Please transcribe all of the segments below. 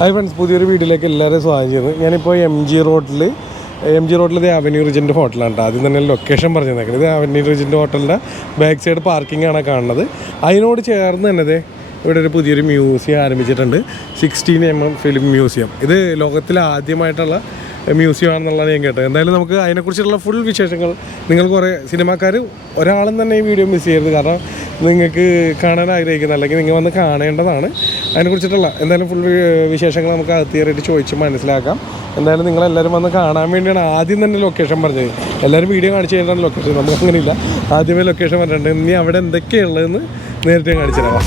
Hi friends, പുതിയൊരു വീഡിയോയിലേക്ക് എല്ലാവരും സ്വാഗതം ചെയ്യുന്നു. ഞാനിപ്പോൾ എം ജി റോഡിൽ ഇത് അവന്യൂ റിജൻറ്റ് ഹോട്ടലാണ് കേട്ടോ. ആദ്യം തന്നെ ലൊക്കേഷൻ പറഞ്ഞു തന്നേക്കുന്നത്. ഇത് അവന്യൂ റിജൻറ്റ് ഹോട്ടലിൻ്റെ ബാക്ക് സൈഡ് പാർക്കിംഗ് ആണ് കാണുന്നത്. അതിനോട് ചേർന്ന് തന്നെ ഇവിടെ ഒരു പുതിയൊരു മ്യൂസിയം ആരംഭിച്ചിട്ടുണ്ട്. 16mm film museum. ഇത് ലോകത്തിൽ ആദ്യമായിട്ടുള്ള മ്യൂസിയം ആണെന്നുള്ളത് ഞാൻ കേട്ടത്. എന്തായാലും നമുക്ക് അതിനെക്കുറിച്ചുള്ള ഫുൾ വിശേഷങ്ങൾ, നിങ്ങൾ കുറേ സിനിമാക്കാർ ഒരാളും തന്നെ ഈ വീഡിയോ മിസ് ചെയ്യരുത്. കാരണം നിങ്ങൾക്ക് കാണാൻ ആഗ്രഹിക്കുന്നത് അല്ലെങ്കിൽ നിങ്ങൾ വന്ന് കാണേണ്ടതാണ്. അതിനെക്കുറിച്ചിട്ടുള്ള എന്തായാലും ഫുൾ വിശേഷങ്ങൾ നമുക്ക് അകത്ത് കയറിയിട്ട് ചോദിച്ച് മനസ്സിലാക്കാം. എന്തായാലും നിങ്ങളെല്ലാവരും വന്ന് കാണാൻ വേണ്ടിയാണ് ആദ്യം തന്നെ ലൊക്കേഷൻ പറഞ്ഞത്. എല്ലാവരും വീഡിയോ കാണിച്ച് കഴിഞ്ഞാൽ ലൊക്കേഷൻ, നമുക്ക് അങ്ങനെയില്ല. ആദ്യമേ ലൊക്കേഷൻ പറഞ്ഞിട്ടുണ്ട്. ഇനി അവിടെ എന്തൊക്കെയുള്ളതെന്ന് നേരിട്ട് കാണിച്ചു തരാം.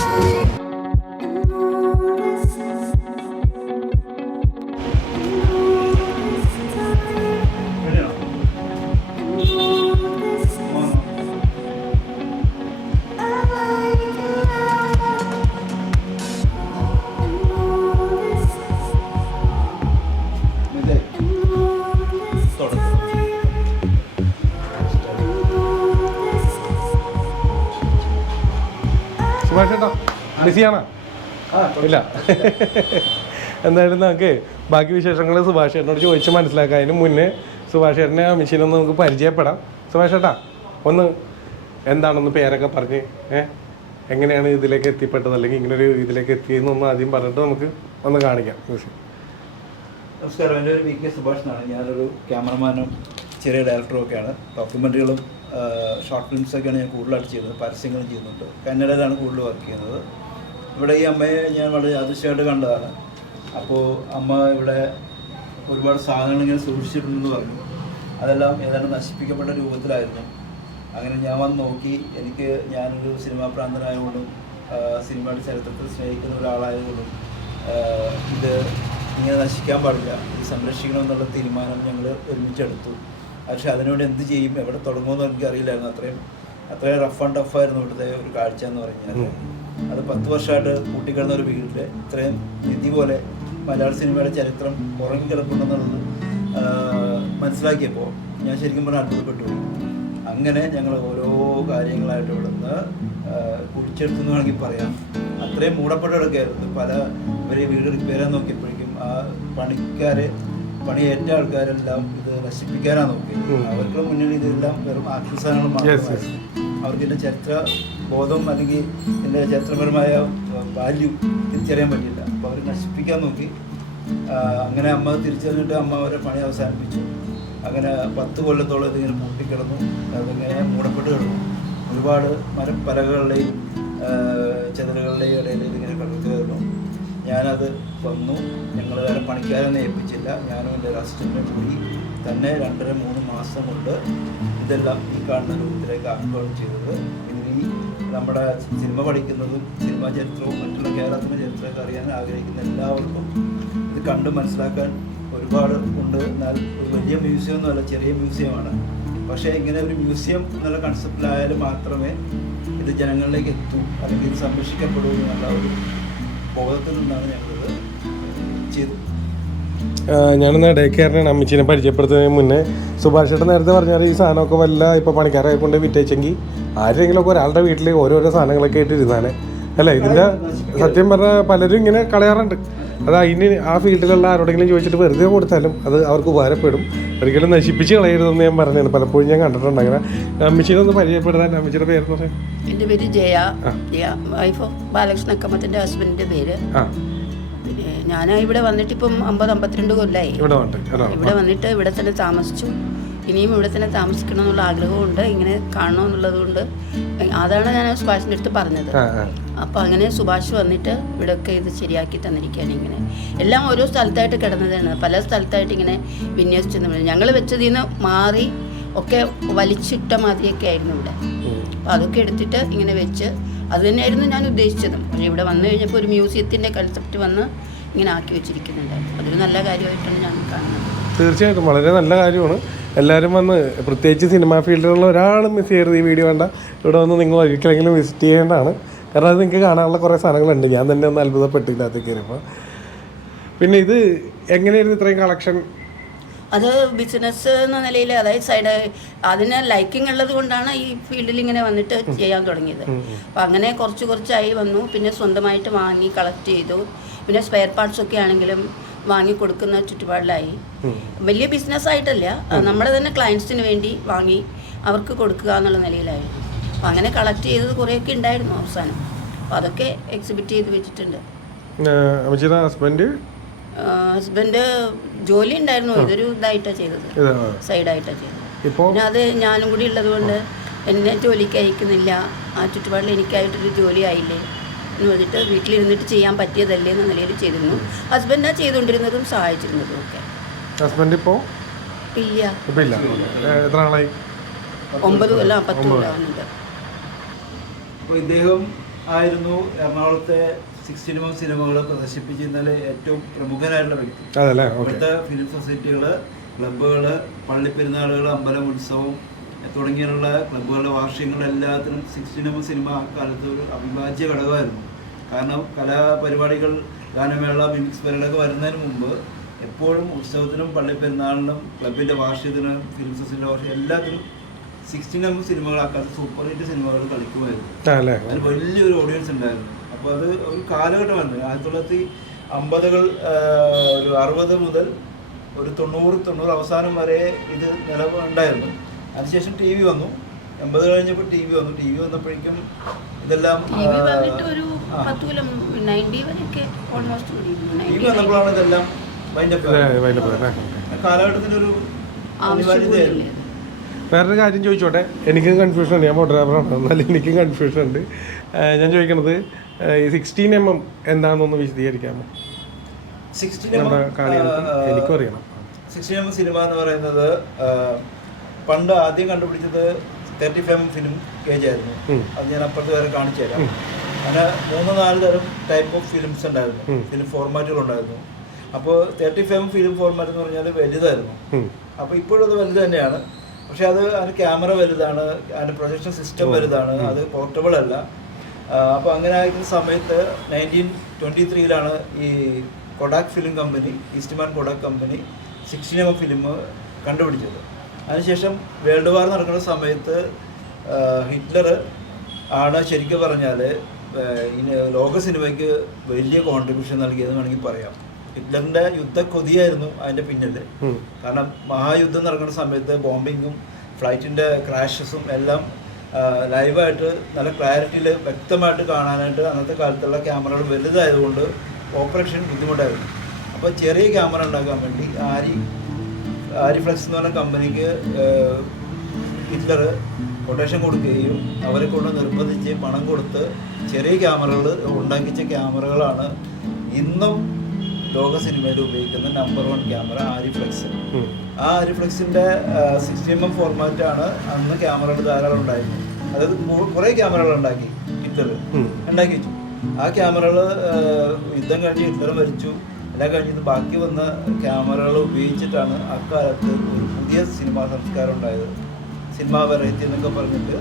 സുഭാഷ് ചേട്ടാ ബിസിയാണോ? ഇല്ല. എന്തായാലും നമുക്ക് ബാക്കി വിശേഷങ്ങൾ സുഭാഷ് ചേട്ടനോട് ചോദിച്ച് മനസ്സിലാക്കാം. അതിന് മുന്നേ സുഭാഷ് ചേട്ടനെ ആ മെഷീനൊന്ന് നമുക്ക് പരിചയപ്പെടാം. സുഭാഷ് ചേട്ടാ ഒന്ന് എന്താണെന്ന് പേരൊക്കെ പറഞ്ഞ് എങ്ങനെയാണ് ഇതിലേക്ക് എത്തിപ്പെട്ടത്, അല്ലെങ്കിൽ ഇങ്ങനൊരു ഇതിലേക്ക് എത്തിയെന്നൊന്ന് ആദ്യം പറഞ്ഞിട്ട് നമുക്ക് ഒന്ന് കാണിക്കാം. നമസ്കാരം, എൻ്റെ ഒരു VK സുഭാഷ് എന്നാണ്. ഞാനൊരു ക്യാമറമാനും ചെറിയ ഡയറക്ടറും ഒക്കെയാണ്. ഡോക്യുമെൻ്ററികളും ഷോർട്ട് ഫിലിംസൊക്കെയാണ് ഞാൻ കൂടുതലായിട്ട് ചെയ്യുന്നത്. പരസ്യങ്ങളും ചെയ്യുന്നുണ്ട്. കന്നഡയിലാണ് കൂടുതൽ വർക്ക് ചെയ്യുന്നത്. ഇവിടെ ഈ അമ്മയെ ഞാൻ വളരെ അതിശയമായിട്ട് കണ്ടതാണ്. അപ്പോൾ അമ്മ ഇവിടെ ഒരുപാട് സാധനങ്ങൾ ഇങ്ങനെ സൂക്ഷിച്ചിട്ടുണ്ടെന്ന് പറഞ്ഞു. അതെല്ലാം ഏതാണ്ട് നശിപ്പിക്കപ്പെട്ട രൂപത്തിലായിരുന്നു. അങ്ങനെ ഞാൻ വന്ന് നോക്കി. ഞാനൊരു സിനിമാ പ്രാന്തനായതുകൊണ്ടും സിനിമയുടെ ചരിത്രത്തിൽ സ്നേഹിക്കുന്ന ഒരാളായതുകൊണ്ടും ഇത് ഇങ്ങനെ നശിക്കാൻ പാടില്ല, ഇത് സംരക്ഷിക്കണമെന്നുള്ള തീരുമാനം ഞങ്ങൾ ഒരുമിച്ചെടുത്തു. പക്ഷെ അതിനോട് എന്ത് ചെയ്യും, എവിടെ തുടങ്ങുമെന്ന് എനിക്കറിയില്ലായിരുന്നു. അത്രയും റഫ് ആൻഡ് ടഫായിരുന്നു ഇവിടുത്തെ ഒരു കാഴ്ച എന്ന് പറഞ്ഞാൽ. അത് 10 വർഷമായിട്ട് കൂട്ടിക്കിടന്ന ഒരു വീട്ടിൽ ഇത്രയും നിധി പോലെ മലയാള സിനിമയുടെ ചരിത്രം ഉറങ്ങിക്കിടപ്പുണ്ടെന്നുള്ളത് മനസ്സിലാക്കിയപ്പോൾ ഞാൻ ശരിക്കും പറഞ്ഞാൽ അത്ഭുതപ്പെട്ടു. അങ്ങനെ ഞങ്ങൾ ഓരോ കാര്യങ്ങളായിട്ട് ഇവിടുന്ന് കുടിച്ചെടുത്തെന്ന് വേണമെങ്കിൽ പറയാം. അത്രയും മൂടപ്പെട്ട കിടക്കുകയായിരുന്നു. ഇവരെ വീട് റിപ്പയർ ചെയ്യാൻ നോക്കിയപ്പോഴേക്കും ആ പണിയേറ്റ ആൾക്കാരെല്ലാം ഇത് നശിപ്പിക്കാനാണ് നോക്കിയത്. അവർക്ക് മുന്നിൽ ഇതെല്ലാം വെറും ആക്രിസാധനങ്ങൾ മാത്രമായിരുന്നു. അവർക്ക് ഇതിൻ്റെ ചരിത്ര ബോധം അല്ലെങ്കിൽ ഇതിൻ്റെ ചരിത്രപരമായ വാല്യൂ തിരിച്ചറിയാൻ പറ്റില്ല. അപ്പോൾ അവർ നശിപ്പിക്കാൻ നോക്കി. അങ്ങനെ അമ്മ തിരിച്ചറിഞ്ഞിട്ട് അമ്മ അവരെ പണി അവസാനിപ്പിച്ചു. അങ്ങനെ 10 കൊല്ലത്തോളം ഇതിങ്ങനെ പൂട്ടിക്കിടന്നു. അതിങ്ങനെ മൂടപ്പെട്ട് കിടന്നു. ഒരുപാട് മരപ്പലകളുടെയും ചെതലുകളുടെയും ഇടയിൽ ഇതിങ്ങനെ കിടക്കുകയായിരുന്നു. ഞാനത് വന്നു. ഞങ്ങൾ വേറെ പണിക്കാരൊന്നും ഏൽപ്പിച്ചില്ല. ഞാനും എൻ്റെ അസിസ്റ്റൻ്റും കൂടി തന്നെ 2.5-3 മാസം കൊണ്ട് ഇതെല്ലാം ഈ കാണുന്ന രൂപത്തിലേക്ക് ആക്കുകയാണ് ചെയ്തത്. ഈ നമ്മുടെ സിനിമ പഠിക്കുന്നതും സിനിമാ ചരിത്രവും മറ്റുള്ള കേരളത്തിൻ്റെ ചരിത്രമൊക്കെ അറിയാൻ ആഗ്രഹിക്കുന്ന എല്ലാവർക്കും ഇത് കണ്ട് മനസ്സിലാക്കാൻ ഒരുപാട് ഉണ്ട്. എന്നാൽ ഒരു വലിയ മ്യൂസിയം ഒന്നുമല്ല, ചെറിയ മ്യൂസിയമാണ്. പക്ഷേ ഇങ്ങനെ ഒരു മ്യൂസിയം എന്നുള്ള കൺസെപ്റ്റിലായാലും മാത്രമേ ഇത് ജനങ്ങളിലേക്ക് എത്തൂ, അല്ലെങ്കിൽ ഇത് സംരക്ഷിക്കപ്പെടൂ എന്നുള്ള ഒരു ബോധത്തിൽ നിന്നാണ് ഞങ്ങളിത് ചെയ്തത്. ഞാനൊന്ന് ഡേക്കാരനാണ്. അമ്മച്ചീനെ പരിചയപ്പെടുത്തുന്നതിന് മുന്നേ സുഭാഷ് ചേട്ടൻ നേരത്തെ പറഞ്ഞാൽ ഈ സാധനമൊക്കെ വല്ല ഇപ്പോൾ പണിക്കാരെ കൊണ്ട് വിറ്റേച്ചെങ്കിൽ ആരെങ്കിലുമൊക്കെ ഒരാളുടെ വീട്ടിൽ ഓരോരോ സാധനങ്ങളൊക്കെ ആയിട്ട് ഇരുന്നാണ് അല്ല. ഇതിൻ്റെ സത്യം പറഞ്ഞാൽ പലരും ഇങ്ങനെ കളയാറുണ്ട്. അത് അതിന് ആ ഫീൽഡിലുള്ള ആരോടെങ്കിലും ചോദിച്ചിട്ട് വെറുതെ കൊടുത്താലും അത് അവർക്ക് ഉപകാരപ്പെടും. ഒരിക്കലും നശിപ്പിച്ച് കളയരുതെന്ന് ഞാൻ പറഞ്ഞാണ്. പലപ്പോഴും ഞാൻ കണ്ടിട്ടുണ്ട്. അങ്ങനെ അമ്മച്ചീനെ ഒന്ന് പരിചയപ്പെടുത്താൻ. അമ്മച്ചിയുടെ പേര് പറയാം. എൻ്റെ പേര് ജയ, വൈഫ് ഓഫ് ബാലകൃഷ്ണ അക്കമ്മത്തിൻ്റെ ഹസ്ബൻഡിൻ്റെ പേര്. പിന്നെ ഞാൻ ഇവിടെ വന്നിട്ട് ഇപ്പം 50-52 കൊല്ലമായി. ഇവിടെ വന്നിട്ട് ഇവിടെ തന്നെ താമസിച്ചു. ഇനിയും ഇവിടെ തന്നെ താമസിക്കണം എന്നുള്ള ആഗ്രഹമുണ്ട്. ഇങ്ങനെ കാണണമെന്നുള്ളത് കൊണ്ട് അതാണ് ഞാൻ സുഭാഷിൻ്റെ അടുത്ത് പറഞ്ഞത്. അപ്പോൾ അങ്ങനെ സുഭാഷ് വന്നിട്ട് ഇവിടെയൊക്കെ ഇത് ശരിയാക്കി തന്നിരിക്കുകയാണ്. ഇങ്ങനെ എല്ലാം ഓരോ സ്ഥലത്തായിട്ട് കിടന്നതാണ്. പല സ്ഥലത്തായിട്ട് ഇങ്ങനെ വിന്യസിച്ചെന്ന് ഞങ്ങൾ വെച്ചതിൽ നിന്ന് മാറി ഒക്കെ വലിച്ചിട്ട മാതിരിയൊക്കെ ആയിരുന്നു ഇവിടെ. അപ്പോൾ അതൊക്കെ എടുത്തിട്ട് ഇങ്ങനെ വെച്ച് അത് തന്നെയായിരുന്നു ഞാൻ ഉദ്ദേശിച്ചതും. പക്ഷേ ഇവിടെ വന്നു കഴിഞ്ഞപ്പോൾ ഒരു മ്യൂസിയത്തിൻ്റെ കൺസെപ്റ്റ് വന്ന് ഇങ്ങനെ ആക്കി വെച്ചിരിക്കുന്നുണ്ട്. അതൊരു നല്ല കാര്യമായിട്ടാണ് ഞാൻ കാണുന്നത്. തീർച്ചയായിട്ടും വളരെ നല്ല കാര്യമാണ്. എല്ലാവരും വന്ന്, പ്രത്യേകിച്ച് സിനിമാ ഫീൽഡിലുള്ള ഒരാളും മിസ് ചെയ്യരുത്. ഈ വീഡിയോ വേണ്ട, ഇവിടെ വന്ന് നിങ്ങൾ ഒരിക്കലെങ്കിലും വിസിറ്റ് ചെയ്യേണ്ടതാണ്. കാരണം അത് നിങ്ങൾക്ക് കാണാനുള്ള കുറേ സാധനങ്ങളുണ്ട്. ഞാൻ തന്നെ ഒന്ന് അത്ഭുതപ്പെട്ടില്ല അത് കയറിയപ്പോൾ. പിന്നെ ഇത് എങ്ങനെയായിരുന്നു ഇത്രയും കളക്ഷൻ? അത് ബിസിനസ് എന്ന നിലയിൽ, അതായത് സൈഡ് അതിന് ലൈക്കിംഗ് ഉള്ളത് കൊണ്ടാണ് ഈ ഫീൽഡിൽ ഇങ്ങനെ വന്നിട്ട് ചെയ്യാൻ തുടങ്ങിയത്. അപ്പം അങ്ങനെ കുറച്ചായി വന്നു. പിന്നെ സ്വന്തമായിട്ട് വാങ്ങി കളക്ട് ചെയ്തു. പിന്നെ സ്പെയർ പാർട്സ് ഒക്കെ ആണെങ്കിലും വാങ്ങി കൊടുക്കുന്ന ചുറ്റുപാടിലായി. വലിയ ബിസിനസ്സായിട്ടല്ല, നമ്മുടെ തന്നെ ക്ലയൻസിന് വേണ്ടി വാങ്ങി അവർക്ക് കൊടുക്കുക എന്നുള്ള നിലയിലായി. അപ്പം അങ്ങനെ കളക്ട് ചെയ്തത് കുറേയൊക്കെ ഉണ്ടായിരുന്നു അവസാനം. അപ്പോൾ അതൊക്കെ എക്സിബിറ്റ് ചെയ്ത് വെച്ചിട്ടുണ്ട്. ഹസ്ബൻഡ് ജോലി ഉണ്ടായിരുന്നു, ഇതൊരു ഇതായിട്ടാണ് ചെയ്തത്, സൈഡായിട്ടാണ് ചെയ്തത്. പിന്നെ അത് ഞാനും കൂടി ഉള്ളത് കൊണ്ട് എന്നെ ജോലിക്ക് അയക്കുന്നില്ല, ആ ചുറ്റുപാടിൽ എനിക്കായിട്ടൊരു ജോലി ആയില്ലേ എന്ന് പറഞ്ഞിട്ട് വീട്ടിലിരുന്നിട്ട് ചെയ്യാൻ പറ്റിയതല്ലേ എന്ന നിലയിൽ ചെയ്തിരുന്നു. ഹസ്ബൻഡാണ് ചെയ്തുകൊണ്ടിരുന്നതും സഹായിച്ചിരുന്നതും ഒക്കെ. ഹസ്ബൻഡ് ഇപ്പോൾ ഇല്ല, 9 കൊല്ലം 10 കൊല്ലം. അപ്പോൾ ഇദ്ദേഹം ആയിരുന്നു എറണാകുളത്തെ 16 സിനിമകൾ പ്രദർശിപ്പിച്ചിരുന്നതിൽ ഏറ്റവും പ്രമുഖനായിട്ടുള്ള വ്യക്തി. ഇവിടുത്തെ ഫിലിം സൊസൈറ്റികൾ, ക്ലബ്ബുകൾ, പള്ളിപ്പെരുന്നാളുകൾ, അമ്പലം ഉത്സവം തുടങ്ങിയുള്ള ക്ലബ്ബുകളുടെ വാർഷികങ്ങളെല്ലാത്തിനും 16 സിനിമ അക്കാലത്ത് ഒരു അവിഭാജ്യ ഘടകമായിരുന്നു. കാരണം കലാപരിപാടികൾ, ഗാനമേള, മിമിക്സ് പരേഡൊക്കെ വരുന്നതിന് മുമ്പ് എപ്പോഴും ഉത്സവത്തിനും പള്ളിപ്പെരുന്നാളിനും ക്ലബിൻ്റെ വാർഷികത്തിനും ഫിലിം സൊസൈറ്റിയുടെ വാർഷികം എല്ലാത്തിനും 16 സിനിമകൾ അക്കാലത്ത് സൂപ്പർ ഹിറ്റ് സിനിമകൾ കളിക്കുമായിരുന്നു. അതിന് വലിയൊരു ഓഡിയൻസ് ഉണ്ടായിരുന്നു. അപ്പോൾ അത് ഒരു കാലഘട്ടമായിരുന്നു. 1950 ഒരു 60 മുതൽ ഒരു 90 അവസാനം വരെ ഇത് നിലവിലുണ്ടായിരുന്നു. അതിനുശേഷം ടി വി വന്നു. 80 കഴിഞ്ഞപ്പോൾ ടി വി വന്നു. ടി വി വന്നപ്പോഴേക്കും ഇതെല്ലാം ടി വി വന്നപ്പോഴാണ് ഇതെല്ലാം കാലഘട്ടത്തിനൊരു അനിവാര്യതയായിരുന്നു. വേറൊരു കാര്യം ചോദിച്ചോട്ടെ, എനിക്കും കൺഫ്യൂഷൻ ഉണ്ട്. ഞാൻ ഫോട്ടോഗ്രാഫറാണ്, എന്നാലും എനിക്കും കൺഫ്യൂഷൻ ഉണ്ട്. ഞാൻ ചോദിക്കണത് ഈ 16mm എന്താണെന്നൊന്ന് വിശദീകരിക്കാമോ? 16mm എനിക്കും അറിയണം. 16mm സിനിമ എന്ന് പറയുന്നത് പണ്ട് ആദ്യം കണ്ടുപിടിച്ചത് 35mm ഫിലിം കേജ് ആയിരുന്നു. അത് ഞാൻ അപ്പുറത്ത് വരെ കാണിച്ചു തരാം. അങ്ങനെ 3-4 തരം ടൈപ്പ് ഓഫ് ഫിലിംസ് ഉണ്ടായിരുന്നു, ഫിലിം ഫോർമാറ്റുകളുണ്ടായിരുന്നു. അപ്പോൾ 35mm ഫിലിം ഫോർമാറ്റ് എന്ന് പറഞ്ഞാൽ വലുതായിരുന്നു. അപ്പോൾ ഇപ്പോഴും അത് വലുത് തന്നെയാണ്. പക്ഷെ അതിന് ക്യാമറ വലുതാണ്, അതിൻ്റെ പ്രൊജക്ഷൻ സിസ്റ്റം വലുതാണ്, അത് പോർട്ടബിൾ അല്ല. അപ്പോൾ അങ്ങനെ ആയിരിക്കുന്ന സമയത്ത് 1923 ഈ Kodak film company, Eastman Kodak company 16mm film കണ്ടുപിടിച്ചത്. അതിനുശേഷം വേൾഡ് വാർ നടക്കുന്ന സമയത്ത് ഹിറ്റ്ലർ ആണ് ശരിക്കും പറഞ്ഞാൽ ലോക സിനിമയ്ക്ക് വലിയ കോൺട്രിബ്യൂഷൻ നൽകിയെന്ന് വേണമെങ്കിൽ പറയാം. ഹിറ്റ്ലറിൻ്റെ യുദ്ധക്കൊതിയായിരുന്നു അതിൻ്റെ പിന്നിൽ. കാരണം മഹായുദ്ധം നടക്കുന്ന സമയത്ത് ബോംബിങ്ങും ഫ്ലൈറ്റിൻ്റെ ക്രാഷസും എല്ലാം ലൈവായിട്ട് നല്ല ക്ലാരിറ്റിയിൽ വ്യക്തമായിട്ട് കാണാനായിട്ട് അന്നത്തെ കാലത്തുള്ള ക്യാമറകൾ വലുതായതുകൊണ്ട് ഓപ്പറേഷൻ ബുദ്ധിമുട്ടായിരുന്നു. അപ്പോൾ ചെറിയ ക്യാമറ ഉണ്ടാക്കാൻ വേണ്ടി ആരിഫ്ലെക്സ് എന്ന് പറഞ്ഞ കമ്പനിക്ക് ഹിറ്റ്ലർ കൊട്ടേഷൻ കൊടുക്കുകയും അവരെ കൊണ്ട് നിർബന്ധിച്ച് പണം കൊടുത്ത് ചെറിയ ക്യാമറകൾ ഉണ്ടാക്കിച്ച ക്യാമറകളാണ് ഇന്നും ലോക സിനിമയിൽ ഉപയോഗിക്കുന്ന നമ്പർ 1 ക്യാമറ ആരിഫ്ലെക്സ്. ആ ആരിഫ്ലെക്സിൻ്റെ 16mm ഫോർമാറ്റാണ് അന്ന് ക്യാമറകൾ ധാരാളം ഉണ്ടായിരുന്നു. അതായത് കുറേ ക്യാമറകൾ ഉണ്ടാക്കി ഹിറ്റ്ലർ ഉണ്ടാക്കി വെച്ചു. ആ ക്യാമറകൾ യുദ്ധം കഴിഞ്ഞ് ഹിറ്റ്ലർ മരിച്ചു, എല്ലാം കഴിഞ്ഞത് ബാക്കി വന്ന ക്യാമറകൾ ഉപയോഗിച്ചിട്ടാണ് അക്കാലത്ത് ഒരു പുതിയ സിനിമാ സംസ്കാരം ഉണ്ടായത്. സിനിമാ വെറൈറ്റി എന്നൊക്കെ പറഞ്ഞിട്ട്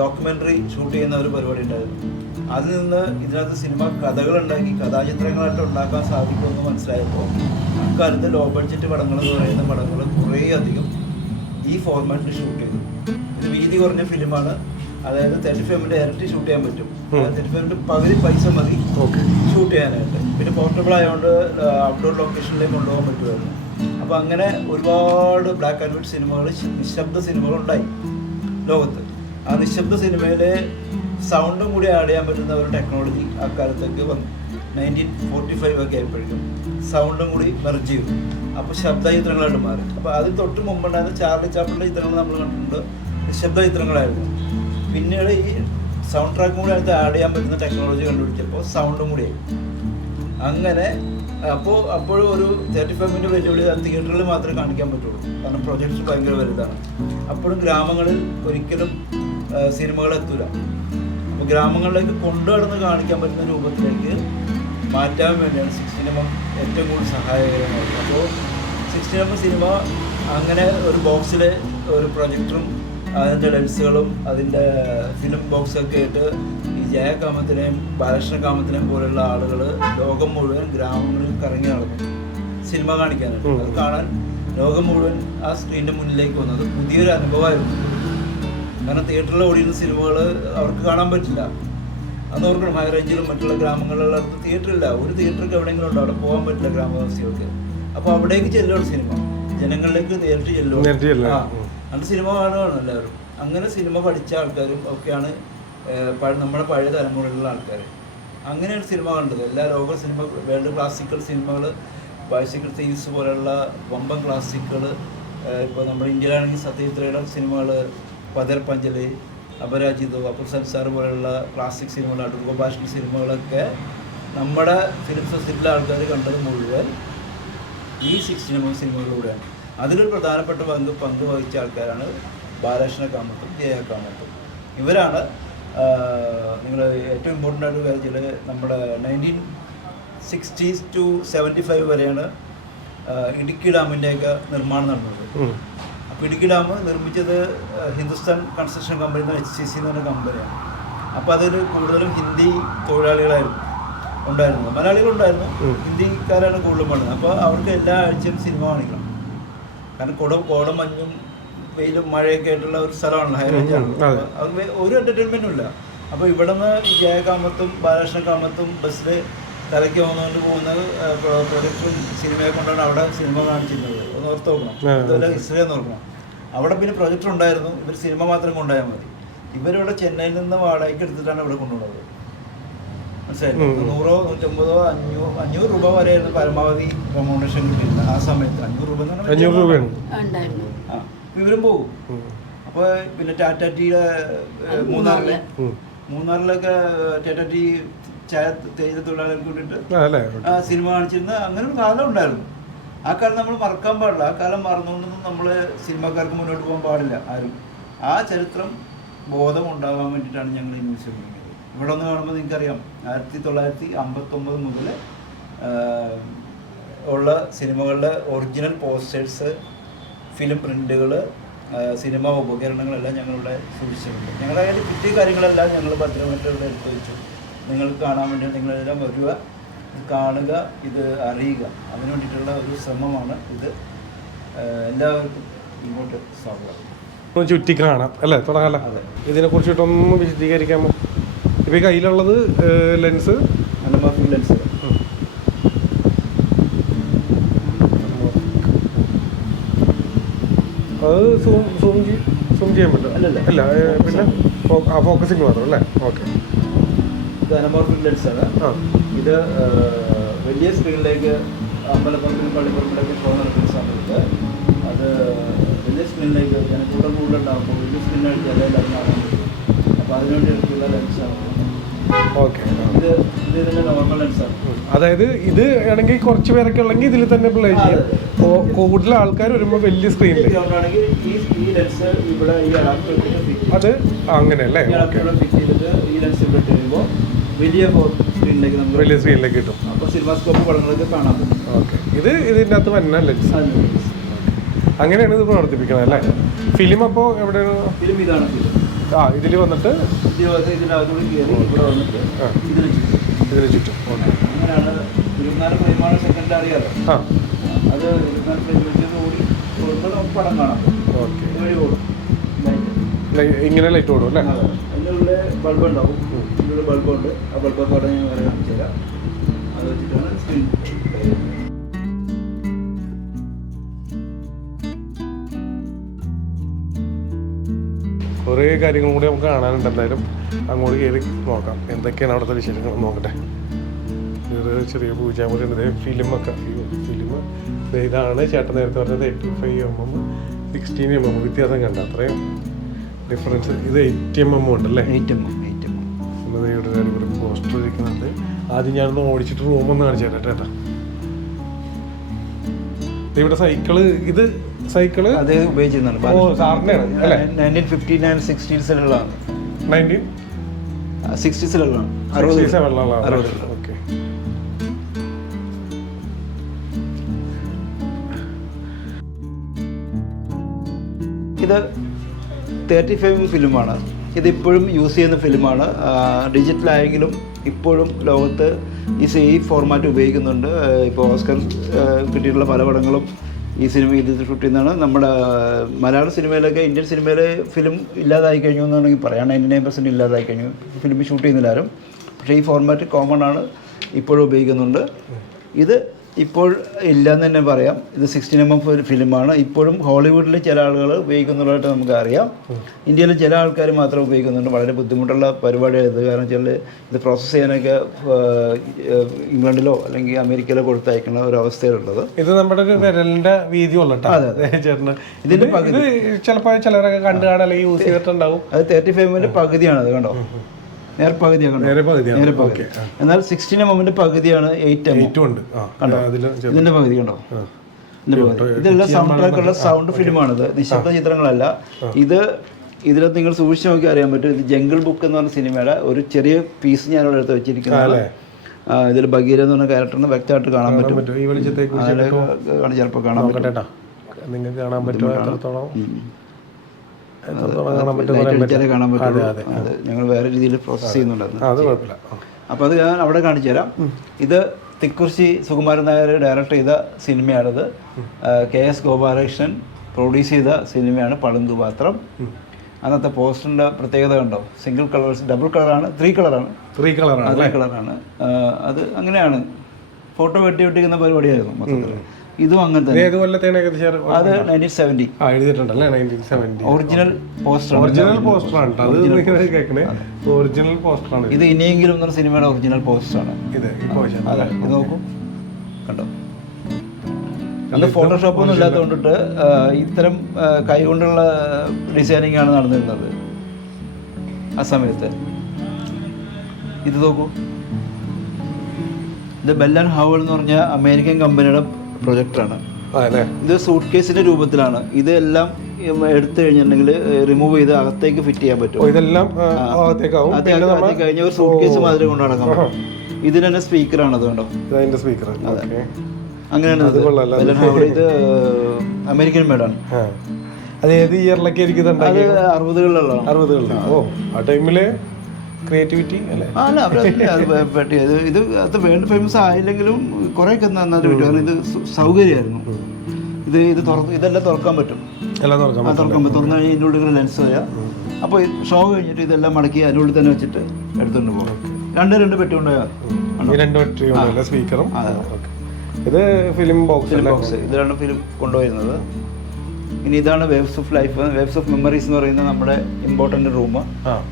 ഡോക്യുമെൻ്ററി ഷൂട്ട് ചെയ്യുന്ന ഒരു പരിപാടി ഉണ്ടായിരുന്നു. അതിൽ നിന്ന് ഇതിനകത്ത് സിനിമ കഥകളുണ്ടാക്കി കഥാചിത്രങ്ങളായിട്ട് ഉണ്ടാക്കാൻ സാധിക്കുമെന്ന് മനസ്സിലായപ്പോൾ അക്കാലത്ത് ലോ ബഡ്ജറ്റ് പടങ്ങൾ എന്ന് പറയുന്ന പടങ്ങൾ കുറേയധികം ഈ ഫോർമാറ്റിൽ ഷൂട്ട് ചെയ്തു. ഇത് വീതി കുറഞ്ഞ ഫിലിമാണ്, അതായത് 35mm ഇരട്ടി ഷൂട്ട് ചെയ്യാൻ പറ്റും. 35mm പകുതി പൈസ മതി ഷൂട്ട് ചെയ്യാനായിട്ട്. പിന്നെ പോർട്ടബിൾ ആയതുകൊണ്ട് ഔട്ട്ഡോർ ലൊക്കേഷനിലേക്ക് കൊണ്ടുപോകാൻ പറ്റുമായിരുന്നു. അപ്പോൾ അങ്ങനെ ഒരുപാട് ബ്ലാക്ക് ആൻഡ് വൈറ്റ് സിനിമകൾ, നിശബ്ദ സിനിമകൾ ഉണ്ടായി ലോകത്ത്. ആ നിശബ്ദ സിനിമയിൽ സൗണ്ടും കൂടി ആഡ് ചെയ്യാൻ പറ്റുന്ന ഒരു ടെക്നോളജി അക്കാലത്തേക്ക് വന്നു. 1945 ഒക്കെ ആയപ്പോഴേക്കും സൗണ്ടും കൂടി മെർജ് ചെയ്തു. അപ്പോൾ ശബ്ദ ചിത്രങ്ങളായിട്ട് മാറി. അപ്പോൾ അതിൽ തൊട്ട് മുമ്പുണ്ടായിരുന്ന ചാർലി ചാപ്ലിൻ്റെ ചിത്രങ്ങൾ നമ്മൾ കണ്ടിട്ടുണ്ട്, നിശബ്ദ ചിത്രങ്ങളായിരുന്നു. പിന്നീട് ഈ സൗണ്ട് ട്രാക്കും കൂടി അടുത്ത് ആഡ് ചെയ്യാൻ പറ്റുന്ന ടെക്നോളജി കണ്ടുപിടിച്ചപ്പോൾ സൗണ്ടും കൂടിയായി. അങ്ങനെ അപ്പോഴും ഒരു 35mm വെല്ലുവിളി തിയേറ്ററിൽ മാത്രമേ കാണിക്കാൻ പറ്റുള്ളൂ, കാരണം പ്രൊജക്ഷൻ ഭയങ്കര വലുതാണ്. അപ്പോഴും ഗ്രാമങ്ങളിൽ ഒരിക്കലും സിനിമകൾ എത്തൂല. അപ്പോൾ ഗ്രാമങ്ങളിലേക്ക് കൊണ്ടുനടന്ന് കാണിക്കാൻ പറ്റുന്ന രൂപത്തിലേക്ക് മാറ്റാൻ വേണ്ടിയാണ് 16mm ഏറ്റവും കൂടുതൽ സഹായകരമായത്. അപ്പോൾ 16mm സിനിമ അങ്ങനെ ഒരു ബോക്സിൽ ഒരു പ്രൊജക്ടറും അതിൻ്റെ ലെൻസുകളും അതിൻ്റെ ഫിലിം ബോക്സൊക്കെ ആയിട്ട് ഈ ജയ കാമത്തിനെയും ബാലകൃഷ്ണ കാമത്തിനെയും പോലുള്ള ആളുകൾ ലോകം മുഴുവൻ ഗ്രാമങ്ങളിൽ കറങ്ങി നടന്നു സിനിമ കാണിക്കാനായിട്ട്. അത് കാണാൻ ലോകം മുഴുവൻ ആ സ്ക്രീനിൻ്റെ മുന്നിലേക്ക് വന്നത് പുതിയൊരു അനുഭവമായിരുന്നു. കാരണം തിയേറ്ററിൽ ഓടിയിരുന്ന സിനിമകൾ അവർക്ക് കാണാൻ പറ്റില്ല. അന്ന് ഓർക്കണം, ഹൈ റേഞ്ചിലും മറ്റുള്ള ഗ്രാമങ്ങളിലുള്ള തിയേറ്ററില്ല. ഒരു തിയേറ്റർക്ക് എവിടെയെങ്കിലും ഉണ്ടോ, അവിടെ പോകാൻ പറ്റില്ല ഗ്രാമവാസികൾക്ക്. അപ്പോൾ അവിടേക്ക് ചെല്ലുകയാണ് സിനിമ, ജനങ്ങളിലേക്ക് നേരിട്ട് ചെല്ലുക. അന്ന് സിനിമ കാണുകയാണ് എല്ലാവരും. അങ്ങനെ സിനിമ പഠിച്ച ആൾക്കാരും ഒക്കെയാണ് നമ്മുടെ പഴയ തലമുറയിലുള്ള ആൾക്കാർ. അങ്ങനെയാണ് സിനിമ കണ്ടത്. എല്ലാ ലോക സിനിമ, വേൾഡ് ക്ലാസിക്കൽ സിനിമകൾ, ബൈസിക്കൽ തീംസ് പോലെയുള്ള വമ്പൻ ക്ലാസിക്കുകൾ. ഇപ്പോൾ നമ്മുടെ ഇന്ത്യയിലാണെങ്കിൽ സത്യജിത്രയുടെ സിനിമകൾ, പദർ പഞ്ചല്, അപരാജിതോ, അപ്പുർ സൻസാർ പോലെയുള്ള ക്ലാസിക് സിനിമകൾ, അടൂർ ഗോപാലകൃഷ്ണൻ സിനിമകളൊക്കെ നമ്മുടെ ഫിലിം സൊസൈറ്റിയിലെ ആൾക്കാർ കണ്ടത് മുഴുവൻ ഈ 16 mm സിനിമകളിലൂടെയാണ്. അതിലൊരു പ്രധാനപ്പെട്ട പങ്ക് വഹിച്ച ആൾക്കാരാണ് ബാലകൃഷ്ണ കാമത്തും ജയ കാമത്തും. ഇവരാണ് നിങ്ങൾ ഏറ്റവും ഇമ്പോർട്ടൻ്റ് ആയിട്ട് കാര്യം, നമ്മുടെ 1960s to 75 വരെയാണ് ഇടുക്കി ഡാമിൻ്റെയൊക്കെ നിർമ്മാണം നടന്നത്. അപ്പോൾ ഇടുക്കി ഡാം നിർമ്മിച്ചത് ഹിന്ദുസ്ഥാൻ കൺസ്ട്രക്ഷൻ കമ്പനി എന്ന HCC എന്ന് പറഞ്ഞ കമ്പനിയാണ്. അപ്പോൾ അതിൽ കൂടുതലും ഹിന്ദി തൊഴിലാളികളായിരുന്നു ഉണ്ടായിരുന്നത്. മലയാളികളുണ്ടായിരുന്നു, ഹിന്ദിക്കാരാണ് കൂടുതലും പണിത്. അപ്പോൾ അവർക്ക് എല്ലാ ആഴ്ചയും സിനിമ കാണിക്കണം. കാരണം കോടം മഞ്ഞും വെയിലും മഴയൊക്കെ ആയിട്ടുള്ള ഒരു സ്ഥലമാണല്ലോ, ഹൈ റേഞ്ചാണ്. അവർക്ക് ഒരു എൻ്റർടൈൻമെൻറ്റും ഇല്ല. അപ്പോൾ ഇവിടെ നിന്ന് ജയ കാമത്തും ബാലകൃഷ്ണ കാമത്തും ബസ്സിൽ തലയ്ക്ക് വന്നുകൊണ്ട് പോകുന്നത് പ്രൊജക്ടറും സിനിമയെ കൊണ്ടാണ് അവിടെ സിനിമ കാണിച്ചിരുന്നത്. ഒന്ന് ഓർത്ത് നോക്കണം, അതുപോലെ ഹിസ്റ്ററി ഒന്ന് ഓർക്കണം. അവിടെ പിന്നെ പ്രൊജക്ടർ ഉണ്ടായിരുന്നു, ഇവർ സിനിമ മാത്രം കൊണ്ടുപോയാൽ മതി. ഇവരിവിടെ ചെന്നൈയിൽ നിന്ന് വാടകയ്ക്ക് എടുത്തിട്ടാണ് ഇവിടെ കൊണ്ടുപോകുന്നത്. മനസ്സിലായില്ലേ? 100, 150, 500 രൂപ വരെയായിരുന്നു പരമാവധി റെമ്യൂണറേഷൻ കിട്ടിയിരുന്നത് ആ സമയത്ത്. 500 രൂപ ആ ഇവരും പോകും. അപ്പോൾ പിന്നെ ടാറ്റ ടീയുടെ മൂന്നാറിലൊക്കെ ടാറ്റ ടീ ചായ തേയില തൊഴിലാളികൾക്ക് വേണ്ടിയിട്ട് സിനിമ കാണിച്ചിരുന്ന അങ്ങനെ ഒരു കാലം ഉണ്ടായിരുന്നു. ആ കാലം നമ്മൾ മറക്കാൻ പാടില്ല. ആ കാലം മറന്നുകൊണ്ടൊന്നും നമ്മൾ സിനിമാക്കാർക്ക് മുന്നോട്ട് പോകാൻ പാടില്ല ആരും. ആ ചരിത്രം ബോധം ഉണ്ടാകാൻ വേണ്ടിയിട്ടാണ് ഞങ്ങൾ ഈ മ്യൂസിയം വിളിക്കുന്നത്. ഇവിടെ ഒന്ന് കാണുമ്പോൾ നിങ്ങൾക്കറിയാം 1959 മുതൽ ഉള്ള സിനിമകളുടെ ഒറിജിനൽ പോസ്റ്റേഴ്സ്, ഫിലിം പ്രിൻ്റുകൾ, സിനിമ ഉപകരണങ്ങളെല്ലാം ഞങ്ങളിവിടെ സൂക്ഷിച്ചിട്ടുണ്ട്. ഞങ്ങളുടെ കയ്യിൽ കിട്ടിയ കാര്യങ്ങളെല്ലാം ഞങ്ങൾ ഭദ്രമായിട്ട് ഇവിടെ എടുത്തു വെച്ചു. നിങ്ങൾക്ക് കാണാൻ വേണ്ടി നിങ്ങളെല്ലാം വരിക, ഇത് കാണുക, ഇത് അറിയുക. അതിനു വേണ്ടിയിട്ടുള്ള ഒരു ശ്രമമാണ് ഇത്. എല്ലാവർക്കും ഇങ്ങോട്ട് സ്വാഗതം. ചുറ്റി കാണാം അല്ലേ, തുടങ്ങാമല്ലോ. ഇതിനെ കുറിച്ചിട്ടൊന്ന് വിശദീകരിക്കാമോ? ഇപ്പോൾ ഈ കയ്യിലുള്ളത് ലെൻസ്, അനമാഫിക് ലെൻസ്. അത് സൂം ചെയ്യാൻ പറ്റും അല്ല? പിന്നെ ഫോക്കസിങ് മാത്രം അല്ലേ? ഓക്കെ. ഇത് അനമോർഫിക് ലെൻസാണ്. ഇത് വലിയ സ്ക്രീനിലേക്ക് അമ്പലപ്പുറത്തിലും പള്ളിപ്പുറത്തിലൊക്കെ ഷോ നടക്കുന്ന സമയത്ത് അത് വലിയ സ്ക്രീനിലേക്ക് കൂടുതലുണ്ടാകുമ്പോൾ വലിയ സ്ക്രീനിലായിട്ട് ചിലയിലും കാണാൻ പറ്റും. അപ്പോൾ അതിനുവേണ്ടി എടുത്തുള്ള ലെൻസാണ്. ഓക്കെ. ഇത് ഇതിൻ്റെ നോർമൽ ലെൻസാണ്. അതായത് ഇത് ആണെങ്കിൽ കുറച്ച് പേരൊക്കെ ഉള്ളെങ്കിൽ ഇതിൽ തന്നെ പ്ലേ ചെയ്യും. കൂടുതൽ ആൾക്കാർ വരുമ്പോൾ വലിയ സ്ക്രീനിൽ ആണെങ്കിൽ ഈ ലെൻസ് ഇവിടെ ഈ അഡാപ്റ്റർ അത് അങ്ങനെയല്ലേ? ഫിറ്റ് ചെയ്തിട്ട് ഈ ലെൻസ് ഇവിടെ കഴിയുമ്പോൾ വലിയ സ്ക്രീനിലേക്ക് കിട്ടും. അപ്പോൾ സിനിമാസ്കോപ്പ് പടങ്ങളൊക്കെ കാണാൻ പറ്റും. ഓക്കെ. ഇതിൻ്റെ അകത്ത് വന്ന ലെൻസ് അങ്ങനെയാണ് ഇത് പ്രവർത്തിപ്പിക്കുന്നത് അല്ലേ? ഫിലിം അപ്പോൾ എവിടെയാണ്? ഫിലിം ഇതാണ് ഫിലിം. ഇതിൽ വന്നിട്ട് ഇതിനകത്തോട് കയറി ഇവിടെ വന്നിട്ട് ഇതിന് ചുറ്റും. ഓക്കെ. അങ്ങനെയാണ് 24 ഫ്രെയിമാണ് സെക്കൻഡ് അറിയാലോ. അത് 24 ഫ്രെയിം വെച്ച് ഓടി കൊടുത്താൽ നമുക്ക് പടം കാണാം. ഓക്കെ. വഴി ഓടും ഇങ്ങനെ ലൈറ്റ് ഓടും അല്ലേ? അതിനുള്ള ബൾബ് ഉണ്ടാവും. ഇതിനുള്ള ബൾബുണ്ട്. ആ ബൾബൊക്കെ അവിടെ ഞാൻ വേറെ കാണിച്ചു തരാം. അത് വെച്ചിട്ടാണ് സ്ക്രീൻ. കുറേ കാര്യങ്ങളും കൂടി നമുക്ക് കാണാനുണ്ട്. എന്തായാലും അങ്ങോട്ട് കയറി നോക്കാം എന്തൊക്കെയാണ് അവിടുത്തെ വിശേഷങ്ങൾ നോക്കട്ടെ. ഇത് ചെറിയ പൂജാമുറിയുണ്ട്. ഫിലിമൊക്കെ ഫിലിം ഇതാണ് ചേട്ടൻ നേരത്തെ പറഞ്ഞത് 85 mm 16 mm വ്യത്യാസം കണ്ട അത്രയും ഡിഫറൻസ്. ഇത് 80 mm ഉണ്ടല്ലേ? 8 mm. ഇവിടെ അടിപൊളി പോസ്റ്റർ ഇരിക്കുന്നുണ്ട്. ആദ്യം ഞാനൊന്ന് ഓടിച്ചിട്ട് റൂമൊന്ന് കാണിച്ചു തരാം ചേട്ടാ. ഇവിടെ സൈക്കിള്, ഇത് സൈക്കിള് അത് ഉപയോഗിച്ചിരുന്നാണ്. 1959-60s 1960s okay. ഇത് 35 ഫിലിമാണ്. ഇതിപ്പോഴും യൂസ് ചെയ്യുന്ന ഫിലിമാണ്. ഡിജിറ്റലായെങ്കിലും ഇപ്പോഴും ലോകത്ത് ഈ ഫോർമാറ്റ് ഉപയോഗിക്കുന്നുണ്ട്. ഇപ്പോൾ ഓസ്കർ കിട്ടിയിട്ടുള്ള പല പടങ്ങളും ഈ സിനിമ ഇത് ഷൂട്ട് ചെയ്യുന്നതാണ്. നമ്മുടെ മലയാള സിനിമയിലൊക്കെ ഇന്ത്യൻ സിനിമയിൽ ഫിലിം ഇല്ലാതായി കഴിഞ്ഞു എന്നുണ്ടെങ്കിൽ പറയാം. 99% ഇല്ലാതായി കഴിഞ്ഞു, ഫിലിം ഷൂട്ട് ചെയ്യുന്നില്ല ആരും. പക്ഷേ ഈ ഫോർമാറ്റ് കോമൺ ആണ്, ഇപ്പോഴും ഉപയോഗിക്കുന്നുണ്ട്. ഇത് ഇപ്പോൾ ഇല്ലയെന്ന് തന്നെ പറയാം. ഇത് 16mm ഫിലിമാണ്. ഇപ്പോഴും ഹോളിവുഡിൽ ചില ആളുകൾ ഉപയോഗിക്കുന്നുള്ളതായിട്ട് നമുക്കറിയാം. ഇന്ത്യയിൽ ചില ആൾക്കാർ മാത്രം ഉപയോഗിക്കുന്നുണ്ട്. വളരെ ബുദ്ധിമുട്ടുള്ള പരിപാടിയായത്. കാരണം വെച്ചാൽ ഇത് പ്രോസസ്സ് ചെയ്യാനൊക്കെ ഇംഗ്ലണ്ടിലോ അല്ലെങ്കിൽ അമേരിക്കയിലോ കൊടുത്തയക്കുന്ന ഒരു അവസ്ഥയിലുള്ളത്. ഇത് നമ്മുടെ ഒരു വിരലിന്റെ വീതിയുള്ള ചേട്ടന് ഇതിന്റെ പകുതി ചിലപ്പോൾ ചിലരൊക്കെ കണ്ടു കാണാൻ അല്ലെങ്കിൽ യൂസ് ചെയ്തിട്ടുണ്ടാവും. അത് 35mm പകുതിയാണ്. അത് കണ്ടോ, നേർപകുതിയാണ്. എന്നാൽ 16mm പകുതിയാണ് 8mm. കണ്ടോ ഇതിന്റെ പകുതി കണ്ടോ. ഇതെല്ലാം സൗണ്ട് ട്രാക്കുള്ള സൗണ്ട് ഫിലിമാണിത്, നിശബ്ദ ചിത്രങ്ങളല്ല. ഇതിൽ നിങ്ങൾ സൂക്ഷിച്ച് നോക്കി അറിയാൻ പറ്റും. ഇത് ജംഗിൾ ബുക്ക് എന്ന് പറഞ്ഞ സിനിമയുടെ ഒരു ചെറിയ പീസ് ഞാനിവിടെ എടുത്ത് വെച്ചിരിക്കുന്നത്. ഇതിൽ ബഗീര എന്ന് പറഞ്ഞ ക്യാരക്ടറിന് വ്യക്തമായിട്ട് കാണാൻ പറ്റും. ചിലപ്പോൾ കാണാൻ പറ്റും. നിങ്ങൾക്ക് കാണാൻ പറ്റും. കാണാൻ പറ്റും. അത് ഞങ്ങൾ വേറെ രീതിയിൽ പ്രോസസ്സ് ചെയ്യുന്നുണ്ടായിരുന്നു. അപ്പോൾ അത് ഞാൻ അവിടെ കാണിച്ചു തരാം. ഇത് തിക്കുറിശി സുകുമാരൻ നായർ ഡയറക്റ്റ് ചെയ്ത സിനിമയാണിത്. KS ഗോപാലകൃഷ്ണൻ പ്രൊഡ്യൂസ് ചെയ്ത സിനിമയാണ് പളുങ്കുപാത്രം. അന്നത്തെ പോസ്റ്ററിൻ്റെ പ്രത്യേകത കണ്ടോ, സിംഗിൾ കളേഴ്സ്, ഡബിൾ കളറാണ്, 3 കളറാണ്. അത് അങ്ങനെയാണ്, ഫോട്ടോ വെട്ടി ഒട്ടിക്കുന്ന പരിപാടിയായിരുന്നു മൊത്തത്തിൽ. ഇതും അങ്ങനെ തന്നെ. അത് 1970 ഒറിജിനൽ പോസ്റ്ററാണ്. ഇത് ഇനിയെങ്കിലും എന്നൊരു സിനിമയുടെ ഒറിജിനൽ പോസ്റ്ററാണ്. ഇത് നോക്കൂ, കണ്ടോ. അത് ഫോട്ടോഷോപ്പ് ഒന്നും ഇല്ലാത്തതുകൊണ്ടിട്ട് ഇത്തരം കൈകൊണ്ടുള്ള ഡിസൈനിങ് ആണ് നടന്നിരുന്നത് ആ സമയത്ത്. ഇത് നോക്കൂ, ഇത് ബെൽ ആൻഡ് ഹൗവൽ എന്ന് പറഞ്ഞ അമേരിക്കൻ കമ്പനിയുടെ പ്രൊജക്ടറാണ്. ഇത് സൂട്ട് കേസിന്റെ രൂപത്തിലാണ്. ഇതെല്ലാം എടുത്തു കഴിഞ്ഞിട്ടുണ്ടെങ്കിൽ റിമൂവ് ചെയ്ത് അകത്തേക്ക് ഫിറ്റ് ചെയ്യാൻ പറ്റും. ഇതെല്ലാം കഴിഞ്ഞ ഒരു സൂട്ട് കേസ് മാതിരി കൊണ്ട് നടക്കാൻ പറ്റും. ഇതിന് തന്നെ സ്പീക്കറാണ്, അത് കണ്ടോ. അങ്ങനെയാണ് ഇത് അമേരിക്കൻ മേഡാണ്. അത് ഏത് ഇയറിലൊക്കെ ആയിരിക്കും? അത് 60-കളിലാണ്. ഓ, ആ ടൈമില് ക്രിയേറ്റിവിറ്റി അല്ലേ? ഇത് അത് വേൾഡ് ഫേമസ് ആയില്ലെങ്കിലും കുറേയൊക്കെ നന്നായിട്ട് പറ്റും. കാരണം ഇത് സൗകര്യമായിരുന്നു. ഇതെല്ലാം തുറക്കാൻ പറ്റും. തുറന്നു കഴിഞ്ഞാൽ ഇതിൻ്റെ ഉള്ളിൽ ലെൻസ് വരാം. അപ്പോൾ ഷോ കഴിഞ്ഞിട്ട് ഇതെല്ലാം മടക്കി അതിനുള്ളിൽ തന്നെ വെച്ചിട്ട് എടുത്തുകൊണ്ട് പോകും. രണ്ട് പെട്ടി കൊണ്ടുപോയാൽ സ്പീക്കറും. ഇത് ഫിലിം ബോക്സ്. ഇതിലാണ് ഫിലിം കൊണ്ടുപോയിരുന്നത്. ഇനി ഇതാണ് waves of life, waves of memories എന്ന് പറയുന്ന നമ്മുടെ ഇമ്പോർട്ടൻ്റ് റൂം.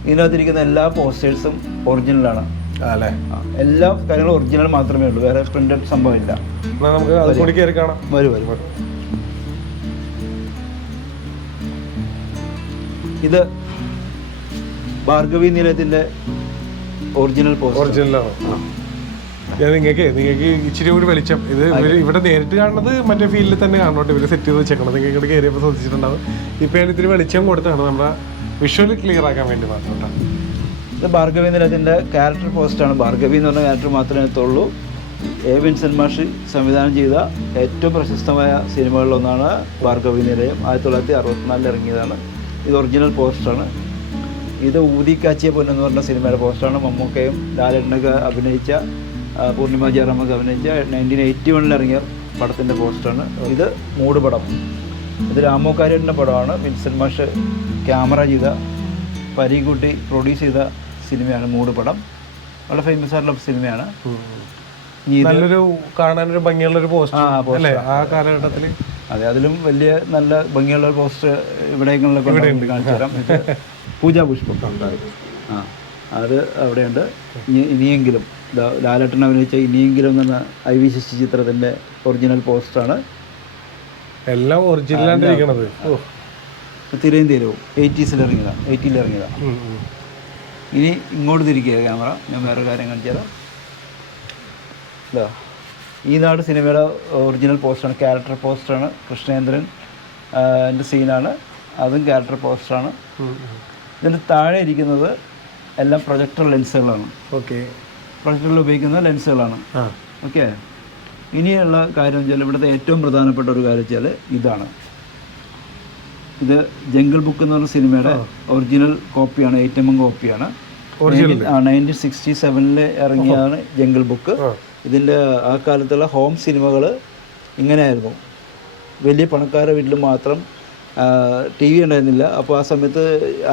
ഇതിനകത്തിരിക്കുന്ന എല്ലാ പോസ്റ്റേഴ്സും ഒറിജിനലാണ്. എല്ലാ കാര്യങ്ങളും ഒറിജിനൽ മാത്രമേ ഉള്ളൂ, വേറെ പ്രിന്റഡ് സംഭവമില്ല. വരും. ഇത് ഭാർഗവി നിലയത്തിന്റെ ഒറിജിനൽ പോസ്റ്റർ. നിങ്ങൾക്ക് ഇച്ചിരി കൂടി വെളിച്ചം, ഇത് ഇവിടെ നേരിട്ട് കാണുന്നത് മറ്റേ ഫീൽഡിൽ തന്നെ കാണുന്നുണ്ട്. ഇവർ സെറ്റ് ചെയ്ത് വെച്ചേക്കണം. നിങ്ങൾക്ക് ഇവിടെ കയറിയപ്പോൾ ശ്രദ്ധിച്ചിട്ടുണ്ടാവും. ഇപ്പോൾ ഇത്തിരി വെളിച്ചം കൊടുത്താണ് നമ്മുടെ വിഷ്വലി ക്ലിയർ ആക്കാൻ വേണ്ടി മാത്രം. ഇത് ഭാർഗവി നിലയത്തിൻ്റെ ക്യാരക്ടർ പോസ്റ്റാണ്. ഭാർഗവി എന്ന് പറഞ്ഞ ക്യാരക്ടർ മാത്രമേ എത്തുള്ളൂ. A. വിൻസെൻ്റ് മാഷ് സംവിധാനം ചെയ്ത ഏറ്റവും പ്രശസ്തമായ സിനിമകളിലൊന്നാണ് ഭാർഗവി നിലയം. 1964 ഇറങ്ങിയതാണ്. ഇത് ഒറിജിനൽ പോസ്റ്ററാണ്. ഇത് ഊതിക്കാച്ചിയ പൊന്നെന്ന് പറഞ്ഞ സിനിമയുടെ പോസ്റ്ററാണ്. മമ്മൂക്കയും ലാലേട്ടനൊക്കെ അഭിനയിച്ച, പൂർണിമ ജയറാമൊക്കെ അഭിനയിച്ച 1981 ഇറങ്ങിയ പടത്തിൻ്റെ പോസ്റ്ററാണ്. ഇത് മൂടുപടം. ഇത് രാമോക്കാര്യൻ്റെ പടമാണ്. വിൻസെൻ്റ് മാഷ് ക്യാമറ ചെയ്ത, പരീക്കുട്ടി പ്രൊഡ്യൂസ് ചെയ്ത സിനിമയാണ് മൂടുപടം. വളരെ ഫേമസ് ആയിട്ടുള്ള സിനിമയാണ്. നല്ലൊരു കാണാനൊരു ഭംഗിയുള്ളൊരു പോസ്റ്റർ അല്ലേ ആ കാലഘട്ടത്തിൽ? അതെ, അതിലും വലിയ നല്ല ഭംഗിയുള്ള പോസ്റ്റർ ഇവിടെയൊക്കെ കാണിച്ചു തരാം. പൂജാപുഷ്പം. അത് അവിടെയുണ്ട്. ഇനിയെങ്കിലും ലാലേട്ടൻ അഭിനയിച്ച ഇനിയെങ്കിലും എന്ന IV ശശി ചിത്രത്തിൻ്റെ ഒറിജിനൽ പോസ്റ്ററാണ്. എല്ലാം ഒറിജിനലായിട്ടിരിക്കണത്. തിരയും 80s ഇറങ്ങിയതാണ്. ഇനി ഇങ്ങോട്ട് തിരിക്കുക ക്യാമറ. ഞാൻ വേറെ കാര്യം കാണിച്ചു തരാം. ഈ നാട് സിനിമയുടെ ഒറിജിനൽ പോസ്റ്ററാണ്, ക്യാരക്ടർ പോസ്റ്ററാണ്. കൃഷ്ണേന്ദ്രൻ എൻ്റെ സീനാണ്, അതും ക്യാരക്ടർ പോസ്റ്ററാണ്. ഇതിൻ്റെ താഴെ ഇരിക്കുന്നത് എല്ലാം പ്രൊജക്ടർ ലെൻസുകളാണ്. പ്രൊജക്ടറിൽ ഉപയോഗിക്കുന്ന ലെൻസുകളാണ്. ഓക്കെ. ഇനിയുള്ള കാര്യം വെച്ചാൽ ഇവിടുത്തെ ഏറ്റവും പ്രധാനപ്പെട്ട ഒരു കാര്യം വെച്ചാൽ ഇതാണ്. ഇത് ജംഗിൾ ബുക്ക് എന്ന് പറഞ്ഞ സിനിമയുടെ ഒറിജിനൽ കോപ്പിയാണ്, 8mm കോപ്പിയാണ്. 1967 ഇറങ്ങിയതാണ് ജംഗിൾ ബുക്ക്. ഇതിൻ്റെ ആ കാലത്തുള്ള ഹോം സിനിമകൾ ഇങ്ങനെയായിരുന്നു. വലിയ പണക്കാരുടെ വീട്ടിൽ മാത്രം TV ഉണ്ടായിരുന്നില്ല. അപ്പോൾ ആ സമയത്ത്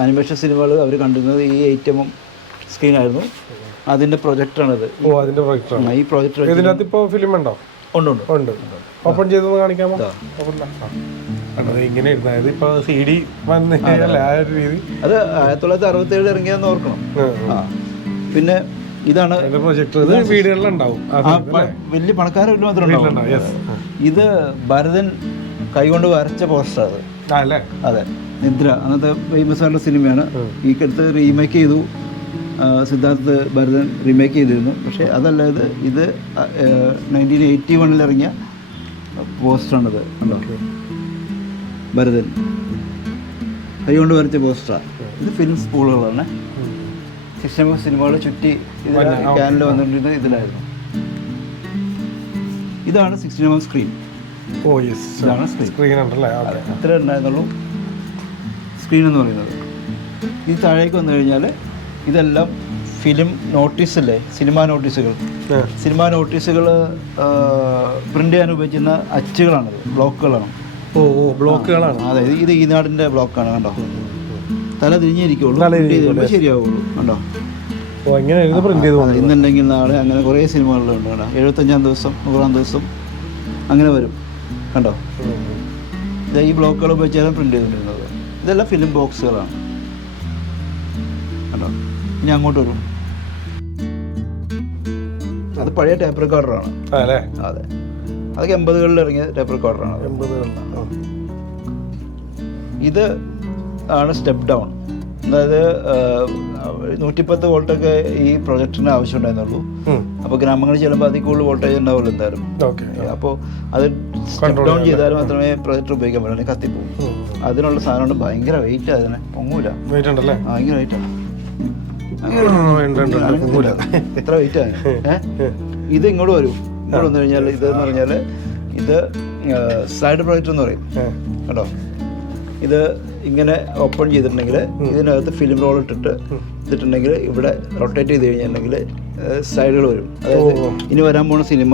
ആനിമേഷൻ സിനിമകൾ അവർ കണ്ടിരുന്നത് ഈ 8mm സ്ക്രീനായിരുന്നു. അതിൻ്റെ പ്രൊജക്ടറാണിത്. അതിൻ്റെ പ്രൊജക്ടറാണ് ഈ പ്രൊജക്ടർ. ഇതിനകത്ത് ഇപ്പോൾ ഫിലിം ഉണ്ടോ? ഉണ്ട്. ഓപ്പൺ ചെയ്തൊന്ന് കാണിക്കാമോ? ഇങ്ങനെ അതായത് ഇപ്പോൾ CD വന്നില്ല ആ ഒരു രീതി. അത് 1967 ഇറങ്ങിയെന്ന് ഓർക്കണം. പിന്നെ ഇതാണ് പ്രൊജക്ടർ. ഇത് വീടുകളിലുണ്ടാവും, വലിയ പണക്കാരുടെ വീട്ടിൽ മാത്രം ഉണ്ടാവും. ഇത് ഭരതൻ കൈകൊണ്ട് വരച്ച പോസ്റ്റർ. അത് അതെ, നിദ്ര അന്നത്തെ ഫേമസ് ആയിട്ടുള്ള സിനിമയാണ്. ഈ അടുത്ത് റീമേക്ക് ചെയ്തു, സിദ്ധാർത്ഥ് ഭരതൻ റീമേക്ക് ചെയ്തിരുന്നു. പക്ഷേ അതല്ല, ഇത് 1981 ഇറങ്ങിയ പോസ്റ്ററാണിത്. കണ്ടോ, ഭരതൻ കൈകൊണ്ട് വരച്ച പോസ്റ്ററാണ്. ഇത് ഫിലിം സ്പൂളുകളാണ്. 6mm സിനിമകൾ ചുറ്റി ക്യാനിൽ വന്നിട്ടുണ്ട്. ഇതിലായിരുന്നു. ഇതാണ് 16mm സ്ക്രീൻ. ഇതാണ് സ്ക്രീൻ. ഇത്ര ഉണ്ടായിരുന്നുള്ളൂ സ്ക്രീൻ എന്ന് പറയുന്നത്. ഇത് താഴേക്ക് വന്നു കഴിഞ്ഞാൽ ഇതെല്ലാം ഫിലിം നോട്ടീസല്ലേ, സിനിമാ നോട്ടീസുകൾ. സിനിമാ നോട്ടീസുകൾ പ്രിൻ്റ് ചെയ്യാൻ ഉപയോഗിക്കുന്ന അച്ചുകളാണത്, ബ്ലോക്കുകളാണ്. ബ്ലോക്കുകളാണ്. അതായത് ഇത് ഈ നാടിൻ്റെ ബ്ലോക്കാണ്. കണ്ടോ, തല തിരിഞ്ഞിരിക്കുള്ളൂ, ശരിയാവുള്ളൂ. കണ്ടോ, ഇന്നുണ്ടെങ്കിൽ നാളെ, അങ്ങനെ കുറേ സിനിമകളിലുണ്ട്. കണ്ടോ, 75-ാം ദിവസം, 100-ാം ദിവസം അങ്ങനെ വരും. കണ്ടോ, ഇത് ഈ ബ്ലോക്കുകൾ ഉപയോഗിച്ചാലും പ്രിൻ്റ് ചെയ്തിട്ടുള്ളത്. ഇതെല്ലാം ഫിലിം ബോക്സുകളാണ്. കണ്ടോ, ഇനി അങ്ങോട്ട് വരും. അത് പഴയ ടേപ്പ് റെക്കോർഡറാണ്. അതെ, അതൊക്കെ 80കളിൽ ഇറങ്ങിയ ടേപ്പ് റെക്കോർഡറാണ്. ഇത് ആണ് സ്റ്റെപ്പ് ഡൗൺ. അതായത് 110 വോൾട്ടൊക്കെ ഈ പ്രൊജക്ടറിന് ആവശ്യം ഉണ്ടായിരുന്നുള്ളൂ. അപ്പോൾ ഗ്രാമങ്ങളിൽ ചെല്ലുമ്പോൾ അതിൽ കൂടുതൽ വോൾട്ടേജ് ഉണ്ടാവുള്ളൂ എന്തായാലും. അപ്പോൾ അത് സ്റ്റെപ്പ് ഡൗൺ ചെയ്താൽ മാത്രമേ പ്രൊജക്ടർ ഉപയോഗിക്കാൻ പറ്റുള്ളൂ, കത്തിപ്പോവും. അതിനുള്ള സാധനമുണ്ട്. ഭയങ്കര വെയിറ്റ്, അതിനെ പൊങ്ങൂല. ഭയങ്കര വെയിറ്റാണ്. എത്ര വെയിറ്റാണ്. ഇത് ഇങ്ങോട്ട് വരും. ഇങ്ങോട്ട് വന്നു കഴിഞ്ഞാൽ ഇതെന്ന് പറഞ്ഞാൽ ഇത് സ്ലൈഡ് പ്രൊജക്ടർ എന്ന് പറയും. കേട്ടോ, ഇത് ഇങ്ങനെ ഓപ്പൺ ചെയ്തിട്ടുണ്ടെങ്കിൽ ഇതിനകത്ത് ഫിലിം റോൾ ഇട്ടിട്ടുണ്ടെങ്കിൽ ഇവിടെ റൊട്ടേറ്റ് ചെയ്ത് കഴിഞ്ഞിട്ടുണ്ടെങ്കിൽ സൈഡുകൾ വരും. അതായത് ഇനി വരാൻ പോകുന്ന സിനിമ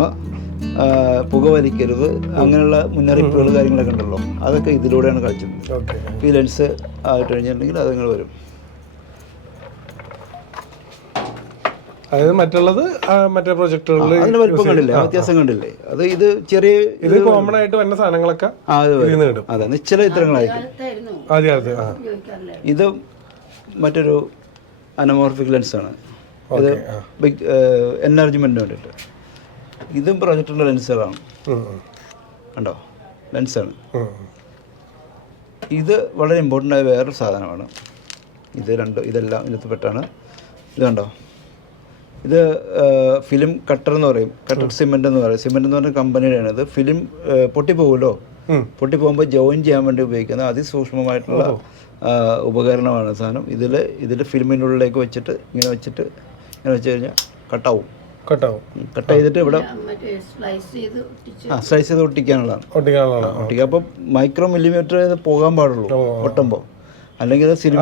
പുക വലിക്കരുത്, അങ്ങനെയുള്ള മുന്നറിയിപ്പുകൾ കാര്യങ്ങളൊക്കെ ഉണ്ടല്ലോ, അതൊക്കെ ഇതിലൂടെയാണ് കളിച്ചത്. ഈ ലെൻസ് ആയിട്ട് കഴിഞ്ഞിട്ടുണ്ടെങ്കിൽ അതങ്ങനെ വരും. അതായത് മറ്റുള്ളത് മറ്റേ പ്രൊജക്ടറുകളിൽ അതിന് വലിപ്പം കണ്ടില്ലേ, വ്യത്യാസം കണ്ടില്ലേ. അത് ഇത് ചെറിയ ഇത് കോമൺ ആയിട്ട് വരുന്ന സാധനങ്ങളൊക്കെ അതെ, നിശ്ചല ചിത്രങ്ങളായിരിക്കും. ഇത് മറ്റൊരു അനമോർഫിക് ലെൻസാണ്. ഇത് ബിഗ് എൻലാർജ്മെന്റിന് വേണ്ടിയിട്ട്. ഇതും പ്രൊജക്ടറിന്റെ ലെൻസുകളാണ്. കണ്ടോ, ലെൻസാണ്. ഇത് വളരെ ഇമ്പോർട്ടൻ്റ് ആയ വേറൊരു സാധനമാണ്. ഇതെല്ലാം ഇതിനകത്ത് പെട്ടാണ്. ഇത് കണ്ടോ, ഇത് ഫിലിം കട്ടർ എന്ന് പറയും. കട്ടർ സിമെൻ്റ് എന്ന് പറയും. സിമെൻ്റ് എന്ന് പറഞ്ഞ കമ്പനിയുടെയാണ്. ഇത് ഫിലിം പൊട്ടിപ്പോകുമല്ലോ, പൊട്ടിപ്പോകുമ്പോൾ ജോയിൻ ചെയ്യാൻ വേണ്ടി ഉപയോഗിക്കുന്ന അതിസൂക്ഷ്മമായിട്ടുള്ള ഉപകരണമാണ് സാധനം. ഇതിൽ ഫിലിമിൻ്റെ ഉള്ളിലേക്ക് വെച്ചിട്ട് ഇങ്ങനെ വെച്ച് കഴിഞ്ഞാൽ കട്ടാവും. കട്ട് ചെയ്തിട്ട് ഇവിടെ സ്ലൈസ് ചെയ്ത് ഒട്ടിക്കാനുള്ളതാണ്. ഒട്ടിക്കുക. അപ്പോൾ മൈക്രോ മില്ലിമീറ്റർ പോകാൻ പാടുള്ളൂ ഒട്ടുമ്പോൾ, അല്ലെങ്കിൽ സിനിമ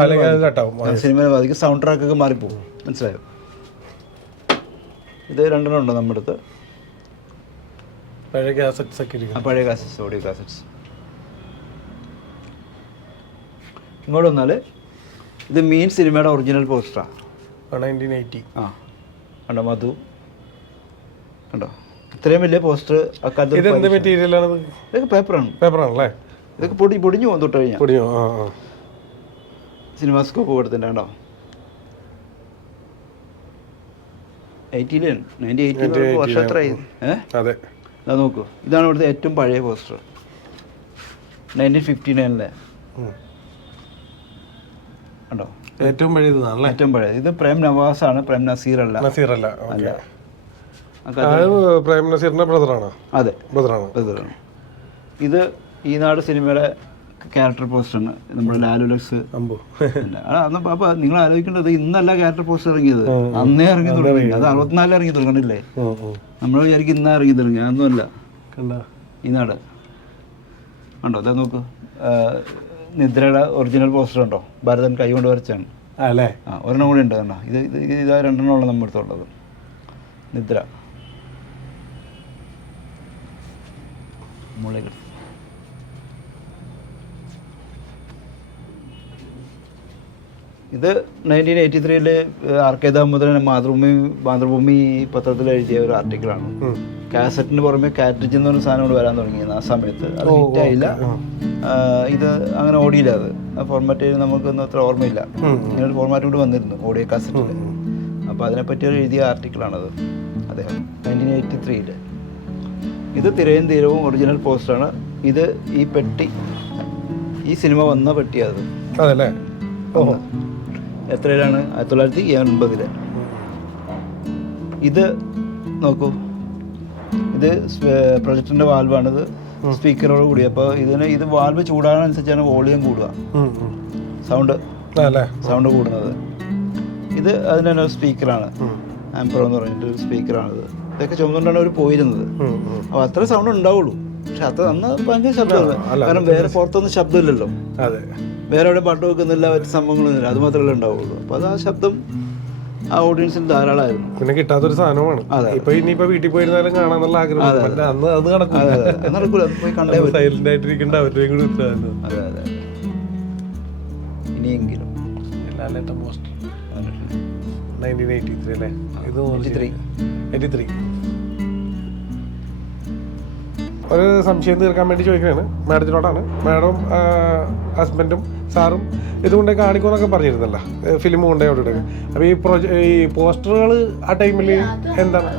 ബാധിക്കും. സൗണ്ട് ട്രാക്കൊക്കെ മാറിപ്പോകും. മനസ്സിലായോ? ഇത് രണ്ടെണ്ണം ഉണ്ട് നമ്മുടെ അടുത്ത്. പഴയ കാസറ്റ്സ്, ഓഡിയോ കാസറ്റ്സ്. ഇങ്ങോട്ട് വന്നാൽ ഇത് മീൻ സിനിമയുടെ ഒറിജിനൽ പോസ്റ്ററാണ്. 1980. കണ്ടോ, മധു കണ്ടോ, ഇത്രയും വലിയ പോസ്റ്റർ അക്കാലത്ത്. ഇതൊക്കെ പേപ്പറാണല്ലേ. ഇതൊക്കെ പൊടിഞ്ഞു പോകും തൊട്ട് കഴിഞ്ഞാൽ. സിനിമാസ്കോപ്പ് കൊടുത്തിട്ടുണ്ട്. കണ്ടോ, 1980 വർഷം എത്രയായി? അത് നോക്കൂ. ഇതാണ് ഇവിടുത്തെ ഏറ്റവും പഴയ പോസ്റ്റർ, 1959. കണ്ടോ, ഏറ്റവും പഴയത്. ഇത് പ്രേം നവാസ് ആണ്, പ്രേം നസീർ അല്ല. പ്രേം നസീറിന്റെ ബ്രദറാണ്. അതെ, ബ്രദറാണ്. ഇത് ഈ നാട് സിനിമയുടെ ക്യാരക്ടർ പോസ്റ്ററാണ്. നമ്മുടെ ലാലുലക്സ്. അപ്പൊ നിങ്ങൾ ആലോചിക്കേണ്ടത് ഇന്നല്ല ക്യാരക്ടർ പോസ്റ്റർ ഇറങ്ങിയത്, അന്നേ ഇറങ്ങി തുടങ്ങി. അത് 64 ഇറങ്ങി തുടങ്ങണില്ലേ. നമ്മൾ വിചാരിക്കും ഇന്നാ ഇറങ്ങി തുടങ്ങി. അതൊന്നുമല്ല. ഈ നാട് ഉണ്ടോ, അതാ നോക്കൂ. നിദ്രയുടെ ഒറിജിനൽ പോസ്റ്റർ ഉണ്ടോ, ഭരതൻ കൈ കൊണ്ട് വരച്ചാണ്. ഒരെണ്ണം കൂടി ഉണ്ട്. കണ്ടോ, ഇതാ രണ്ടെണ്ണമുള്ള നമ്മുടെ അടുത്തുള്ളത്. നിദ്ര മുകളിലേക്ക് ഇത് 1983 RK ദാമോദരൻ മാതൃഭൂമി പത്രത്തിൽ എഴുതിയ ഒരു ആർട്ടിക്കിളാണ്. കാസറ്റിന് പുറമെ കാറ്ററിജ് എന്ന് പറഞ്ഞ സാധനം കൊണ്ട് വരാൻ തുടങ്ങിയത് ആ സമയത്ത്. അത് ഹിറ്റായില്ല. ഇത് അങ്ങനെ ഓടിയില്ല. അത് ആ ഫോർമാറ്റ് നമുക്കൊന്നും അത്ര ഓർമ്മയില്ല. ഇങ്ങനെ ഒരു ഫോർമാറ്റ് കൂടി വന്നിരുന്നു ഓഡിയോ കാസറ്റിൽ. അപ്പോൾ അതിനെപ്പറ്റി എഴുതിയ ആർട്ടിക്കിളാണത് അദ്ദേഹം 1983. ഇത് തിരയും തീരവും ഒറിജിനൽ പോസ്റ്ററാണ്. ഇത് ഈ പെട്ടി, ഈ സിനിമ വന്ന പെട്ടിയത്. അതല്ലേ? എത്രയിലാണ്? 1980. ഇത് നോക്കൂ, ഇത് പ്രൊജക്ടറിൻ്റെ വാൽവാണിത്, സ്പീക്കറോട് കൂടി. അപ്പോൾ ഇത് വാൽവ് ചൂടാകാനനുസരിച്ചാണ് വോളിയം കൂടുക, സൗണ്ട് കൂടുന്നത്. ഇത് അതിന് തന്നെ ഒരു സ്പീക്കറാണ്, ആംപ്രോ എന്ന് പറഞ്ഞിട്ടൊരു സ്പീക്കറാണിത്. ഇതൊക്കെ ചുമന്നുകൊണ്ടാണ് അവർ പോയിരുന്നത്. അപ്പോൾ അത്ര സൗണ്ട് ഉണ്ടാവുള്ളൂ. പക്ഷെ അത് അന്ന് ഭയങ്കര ശബ്ദമാണ്. കാരണം വേറെ പുറത്തൊന്നും ശബ്ദമില്ലല്ലോ, വേറെ എവിടെ പാട്ട് വെക്കുന്നില്ല, മറ്റു സംഭവങ്ങളൊന്നുമില്ല, അത് മാത്രമല്ലേ ഉണ്ടാവുള്ളൂ. അപ്പോൾ അത് ആ ശബ്ദം ആ ഓഡിയൻസിന് ധാരാളമായിരുന്നു. പിന്നെ കിട്ടാത്തൊരു സാധനമാണ്. ഇപ്പൊ ഇനിയിപ്പോ വീട്ടിൽ പോയിരുന്നാലും കാണാന്നുള്ള ആഗ്രഹം നടക്കൂല, പോയി കണ്ടേ സൈലന്റ് ആയിട്ടിരിക്കേണ്ട അവരുടെയും കൂടി ഉത്തരവാദിത്വം. അതെ അതെ. ഇനിയെങ്കിലും 1983 അല്ലേ? ഇത് 83. ഒരു സംശയം തീർക്കാൻ വേണ്ടി ചോദിക്കുകയാണ് മാഡത്തിനോടാണ്. മാഡം ഹസ്ബൻഡും സാറും ഇതുകൊണ്ട് കാണിക്കുമെന്നൊക്കെ പറഞ്ഞിരുന്നല്ലോ, ഫിലിം കൊണ്ടേ അവിടെ. അപ്പോൾ ഈ പോസ്റ്ററുകൾ ആ ടൈമിൽ എന്താണ്?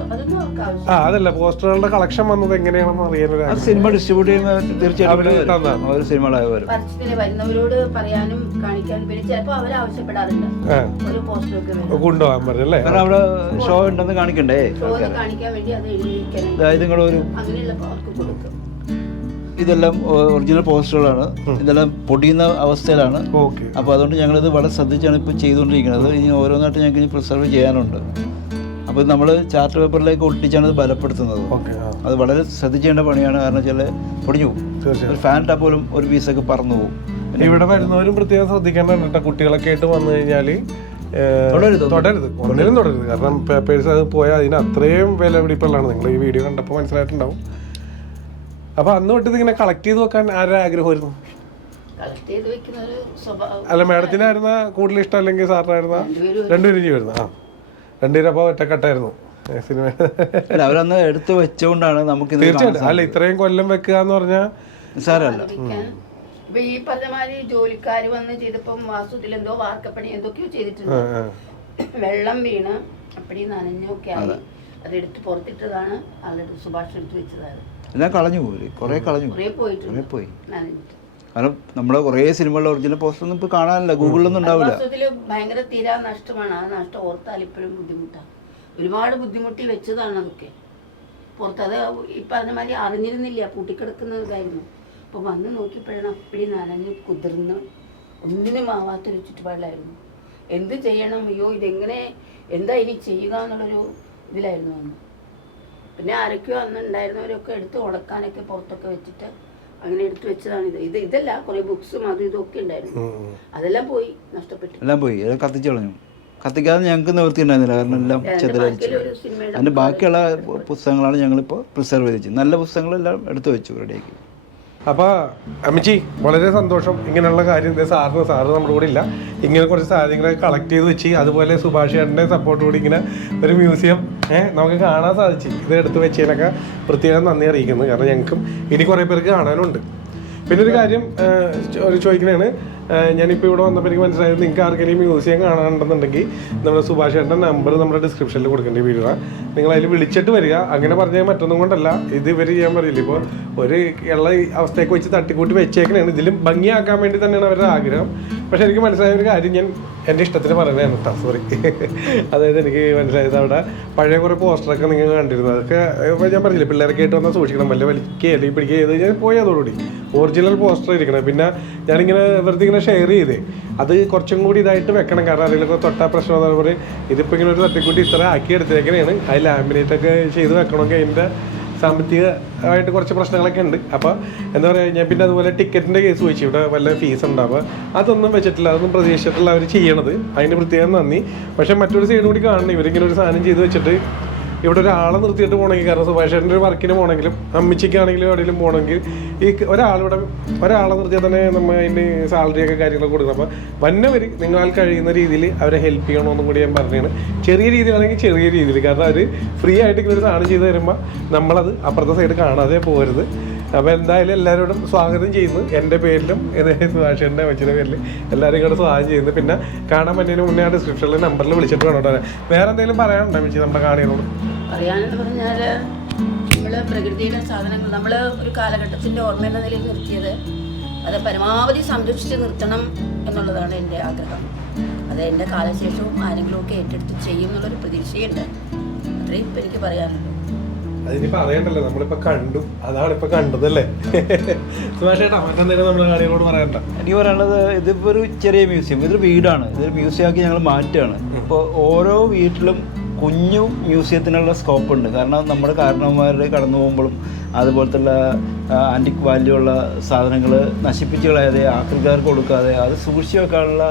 അതല്ല, പോസ്റ്ററുകളുടെ കളക്ഷൻ വന്നത് എങ്ങനെയാണെന്ന് അറിയാനൊരു സിനിമ ഡിസ്ട്രിബ്യൂട്ട് ചെയ്യുന്ന തീർച്ചയായിട്ടും ഒരു സിനിമകളായവരും കൊണ്ടുപോകാൻ പറഞ്ഞല്ലേ? കാരണം അവിടെ ഷോ ഉണ്ടെന്ന് കാണിക്കണ്ടേ? അതായത് നിങ്ങളൊരു ഇതെല്ലാം ഒറിജിനൽ പോസ്റ്ററുകളാണ്. ഇതെല്ലാം പൊടിയുന്ന അവസ്ഥയിലാണ്. അപ്പോൾ അതുകൊണ്ട് ഞങ്ങളിത് വളരെ ശ്രദ്ധിച്ചാണ് ഇപ്പോൾ ചെയ്തുകൊണ്ടിരിക്കുന്നത്. ഇനി ഓരോന്നായിട്ട് ഞങ്ങൾക്ക് ഇനി പ്രിസർവ് ചെയ്യാനുണ്ട്. അപ്പോൾ നമ്മൾ ചാർട്ട് പേപ്പറിലേക്ക് ഒട്ടിച്ചാണ് ഇത് ബലപ്പെടുത്തുന്നത്. അത് വളരെ ശ്രദ്ധിച്ചേണ്ട പണിയാണ്. കാരണം വെച്ചാൽ പൊടിഞ്ഞു പോകും. ഒരു ഫാൻ ടാപ്പ് പോലും ഒരു പീസൊക്കെ പറന്നു പോകും. ഇവിടെ വരുന്നവരും പ്രത്യേകം ശ്രദ്ധിക്കേണ്ടതാണ് കേട്ടോ. കുട്ടികളൊക്കെ ആയിട്ട് വന്നു കഴിഞ്ഞാൽ തുടരുത്, ഒന്നിനും തുടരുത്. കാരണം പേപ്പേഴ്സ് അത് പോയാൽ അതിന് അത്രയും വില പിടിപ്പുള്ളതാണ്. നിങ്ങൾ ഈ വീഡിയോ കണ്ടപ്പോൾ മനസ്സിലായിട്ടുണ്ടാവും. അപ്പൊ അന്ന് തൊട്ട് ഇതിങ്ങനെ കളക്ട് ചെയ്ത് വെക്കാൻ ആരുടെ ആഗ്രഹമായിരുന്നു? അല്ല, മാഡത്തിനായിരുന്ന കൂടുതൽ ഇഷ്ടം അല്ലെങ്കിൽ സാറിനായിരുന്ന? രണ്ടുപേരും ചെയ്യുമായിരുന്നു. രണ്ടുപേരും അപ്പോൾ ഒറ്റക്കെട്ടായിരുന്നു സിനിമ. അവരന്ന് എടുത്ത് വെച്ചുകൊണ്ടാണ് നമുക്ക് തീർച്ചയായിട്ടും. അല്ല, ഇത്രയും കൊല്ലം വെക്കുക എന്ന് പറഞ്ഞാൽ സാരല്ല. ഇപ്പൊ ഈ പറഞ്ഞമാതിരി ജോലിക്കാർ വന്ന് ചെയ്തപ്പം വാസുതിൽ എന്തോ വാർക്കപ്പണി എന്തൊക്കെയോ ചെയ്തിട്ടുണ്ട്. വെള്ളം വീണ് അപ്പടി നനഞ്ഞൊക്കെ ആയി അതെടുത്ത് പുറത്തിട്ടതാണ്. ആളുടെ സുഭാഷ് എടുത്ത് വെച്ചതാണ്. എല്ലാം കളഞ്ഞു പോയി, കുറേ പോയി. കാരണം നമ്മളെ കുറേ സിനിമകളുടെ ഒറിജിനൽ പോസ്റ്റർ ഒന്നും ഇപ്പോൾ കാണാനില്ല, ഗൂഗിളിലൊന്നും ഉണ്ടാവില്ല. ഭയങ്കര തീരാ നഷ്ടമാണ്. ആ നഷ്ടം ഓർത്താൽ ഇപ്പോഴും ബുദ്ധിമുട്ടാണ്. ഒരുപാട് ബുദ്ധിമുട്ടി വെച്ചതാണ് അതൊക്കെ പുറത്ത്. അത് ഈ പറഞ്ഞ മാതിരി അറിഞ്ഞിരുന്നില്ല, പൂട്ടിക്കിടക്കുന്നതായിരുന്നു. അപ്പോൾ വന്ന് നോക്കിയപ്പോഴാണ് അപ്പടി നനഞ്ഞ് കുതിർന്ന് ഒന്നിനും ആവാത്തൊരു ചുറ്റുപാടിലായിരുന്നു. എന്ത് ചെയ്യണം, അയ്യോ ഇതെങ്ങനെ എന്താ ഇനി ചെയ്യുക എന്നുള്ളൊരു ഇതിലായിരുന്നു അന്ന്. പിന്നെ ആരൊക്കെയോ അന്ന് ഉണ്ടായിരുന്നവരൊക്കെ എടുത്ത് ഉണക്കാനൊക്കെ പുറത്തൊക്കെ വെച്ചിട്ട് അങ്ങനെ എടുത്തു വെച്ചതാണ്. ഇതല്ല, കുറേ ബുക്സും അതും ഇതൊക്കെ ഉണ്ടായിരുന്നു. അതെല്ലാം പോയി, നഷ്ടപ്പെട്ടു. എല്ലാം പോയി, കത്തിച്ചു കളഞ്ഞു. കത്തിക്കാതെ ഞങ്ങൾക്ക് നിവൃത്തി ഉണ്ടായിരുന്നില്ല. കാരണം എല്ലാം ചെതലടിച്ചു. അതിൻ്റെ ബാക്കിയുള്ള പുസ്തകങ്ങളാണ് ഞങ്ങളിപ്പോൾ പ്രിസർവ് ചെയ്ത് നല്ല പുസ്തകങ്ങളെല്ലാം എടുത്തു വെച്ചു, റെഡിയാക്കി. അപ്പോൾ അമ്മച്ചി വളരെ സന്തോഷം. ഇങ്ങനെയുള്ള കാര്യം സാറ് നമ്മുടെ കൂടെ ഇല്ല. ഇങ്ങനെ കുറച്ച് സാധനങ്ങളൊക്കെ കളക്ട് ചെയ്ത് വെച്ച്, അതുപോലെ സുഭാഷ് ചേട്ടൻ്റെ സപ്പോർട്ട് കൂടി ഇങ്ങനെ ഒരു മ്യൂസിയം നമുക്ക് കാണാൻ സാധിച്ചു. ഇത് എടുത്ത് വെച്ചതിനൊക്കെ പ്രത്യേകം നന്ദി അറിയിക്കുന്നു. കാരണം ഞങ്ങൾക്കും ഇനി കുറേ പേർക്ക് കാണാനുണ്ട്. പിന്നെ ഒരു കാര്യം ചോദിക്കണതാണ്, ഞാനിപ്പോൾ ഇവിടെ വന്നപ്പോൾ എനിക്ക് മനസ്സിലായത്, നിങ്ങൾക്ക് ആർക്കെങ്കിലും മ്യൂസിയം കാണാനുണ്ടെന്നുണ്ടെങ്കിൽ നമ്മുടെ സുഭാഷ് ചേട്ടൻ്റെ നമ്പർ നമ്മുടെ ഡിസ്ക്രിപ്ഷനിൽ കൊടുക്കേണ്ട വീഡിയോ. നിങ്ങൾ അതിൽ വിളിച്ചിട്ട് വരിക. അങ്ങനെ പറഞ്ഞാൽ മറ്റൊന്നും കൊണ്ടല്ല, ഇത് ഇവർ ചെയ്യാൻ പറയില്ല. ഇപ്പോൾ ഒരു ഉള്ള അവസ്ഥയൊക്കെ വെച്ച് തട്ടിക്കൂട്ടി വെച്ചേക്കണേണ്. ഇതിലും ഭംഗിയാക്കാൻ വേണ്ടി തന്നെയാണ് അവരുടെ ആഗ്രഹം. പക്ഷെ എനിക്ക് മനസ്സിലായ ഒരു കാര്യം ഞാൻ എൻ്റെ ഇഷ്ടത്തിന് പറയുന്നതാണ് കേട്ടോ, സോറി. അതായത് എനിക്ക് മനസ്സിലായത് അവിടെ പഴയ കുറേ പോസ്റ്ററൊക്കെ നിങ്ങൾ കണ്ടിരുന്നു. അതൊക്കെ ഞാൻ പറഞ്ഞില്ലേ, പിള്ളേരൊക്കെ ആയിട്ട് വന്നാൽ സൂക്ഷിക്കണം. വല്ല വലിക്കുക അല്ലെങ്കിൽ പിടിക്കുക ചെയ്ത് കഴിഞ്ഞാൽ പോയി അതോടുകൂടി ഒറിജിനൽ പോസ്റ്റർ ഇരിക്കണം. പിന്നെ ഞാനിങ്ങനെ വെറുതെ ഇങ്ങനെ ഷെയർ ചെയ്തേ, അത് കുറച്ചും കൂടി ഇതായിട്ട് വെക്കണം. കാരണം അതിലൊക്കെ തൊട്ടാ പ്രശ്നം എന്ന് പറയുമ്പോൾ ഇതിപ്പോൾ ഇങ്ങനെ ഒരു തട്ടിക്കൂട്ടി ഇത്ര ആക്കി എടുത്തേക്കണേണ്. അത് ലാമിനേറ്റൊക്കെ ചെയ്ത് വെക്കണമെങ്കിൽ അതിൻ്റെ സാമ്പത്തികമായിട്ട് കുറച്ച് പ്രശ്നങ്ങളൊക്കെ ഉണ്ട്. അപ്പോൾ എന്താ പറയുക, ഞാൻ പിന്നെ അതുപോലെ ടിക്കറ്റിൻ്റെ കേസ് ചോദിച്ചു, ഇവിടെ വല്ല ഫീസ് ഉണ്ടാവുക അതൊന്നും വെച്ചിട്ടില്ല, അതൊന്നും പ്രതീക്ഷിച്ചിട്ടുള്ള അവർ ചെയ്യണത്. അതിന് പ്രത്യേകം നന്ദി. പക്ഷേ മറ്റൊരു സൈഡ് കൂടി കാണണം, ഇവരിങ്ങനെ ഒരു സാധനം ചെയ്ത് വെച്ചിട്ട് ഇവിടെ ഒരാളെ നിർത്തിയിട്ട് പോകണമെങ്കിൽ, കാരണം സുഭാഷേട്ടൻ്റെ ഒരു വർക്കിന് പോകണമെങ്കിലും അമ്മച്ചിക്കാണെങ്കിലും എവിടെയെങ്കിലും പോകണമെങ്കിൽ ഈ ഒരാളെ നിർത്തിയാൽ തന്നെ നമ്മൾ അതിൻ്റെ സാലറിയൊക്കെ കാര്യങ്ങളൊക്കെ കൊടുക്കണം. അപ്പോൾ വന്നവർ നിങ്ങളാൽ കഴിയുന്ന രീതിയിൽ അവരെ ഹെൽപ്പ് ചെയ്യണമെന്നും കൂടി ഞാൻ പറഞ്ഞാണ്. ചെറിയ രീതിയിലാണെങ്കിൽ ചെറിയ രീതിയിൽ, കാരണം അവർ ഫ്രീ ആയിട്ട് ഇങ്ങനെ ഒരു സാധനം ചെയ്ത് തരുമ്പോൾ നമ്മളത് അപ്പുറത്തെ സൈഡ് കാണാതെ പോകരുത്. അപ്പോൾ എന്തായാലും എല്ലാവരോടും സ്വാഗതം ചെയ്യുന്നു. എൻ്റെ പേരിലും സുഭാഷേട്ടൻ്റെ അമ്മച്ചിയുടെ പേരിൽ എല്ലാവരും കൂടെ സ്വാഗതം ചെയ്യുന്നു. പിന്നെ കാണാൻ പറ്റിയതിന് മുന്നേ ആ ഡിസ്ക്രിപ്ഷനിൽ നമ്പറിൽ വിളിച്ചിട്ട് വേണം കേട്ടോ. വേറെ എന്തെങ്കിലും പറയാനുണ്ടോ അമ്മച്ചി നമ്മുടെ കാണികളോട്? പറയാനെന്ന് പറഞ്ഞാൽ നമ്മൾ പ്രകൃതിയുടെ സാധനങ്ങൾ നമ്മൾ ഒരു കാലഘട്ടത്തിൻ്റെ ഓർമ്മ എന്ന നിലയിൽ നിർത്തിയത് അത് പരമാവധി സംരക്ഷിച്ച് നിർത്തണം എന്നുള്ളതാണ് എൻ്റെ ആഗ്രഹം. അത് എൻ്റെ കാലശേഷവും ആരെങ്കിലുമൊക്കെ ഏറ്റെടുത്ത് ചെയ്യും എന്നുള്ളൊരു പ്രതീക്ഷയുണ്ട്. അത്രയും ഇപ്പം എനിക്ക് പറയാനുള്ളൂ. അതിനി പറയണ്ടല്ലോ, നമ്മളിപ്പോൾ കണ്ടു, അതാണ് ഇപ്പോൾ കണ്ടതല്ലേ. സുഭാഷേട്ടാ മറ്റെന്തെങ്കിലും നമ്മുടെ കാണികളോട് പറയണ്ട? എനിക്ക് പറയാനുള്ളത്, ഇതിപ്പോൾ ഒരു ചെറിയ മ്യൂസിയം, ഇതൊരു വീടാണ്, ഇതൊരു മ്യൂസിയമാക്കി ഞങ്ങൾ മാറ്റുകയാണ്. ഇപ്പോൾ ഓരോ വീട്ടിലും കുഞ്ഞു മ്യൂസിയത്തിനുള്ള സ്കോപ്പ് ഉണ്ട്. കാരണം നമ്മുടെ കാരണവന്മാർ കടന്നു പോകുമ്പോഴും അതുപോലത്തുള്ള ആൻറ്റിക് വാല്യൂ ഉള്ള സാധനങ്ങൾ നശിപ്പിച്ച് കളയാതെ ആക്രിക്കാർക്ക് കൊടുക്കാതെ അത് സൂക്ഷിച്ച് വെക്കാനുള്ള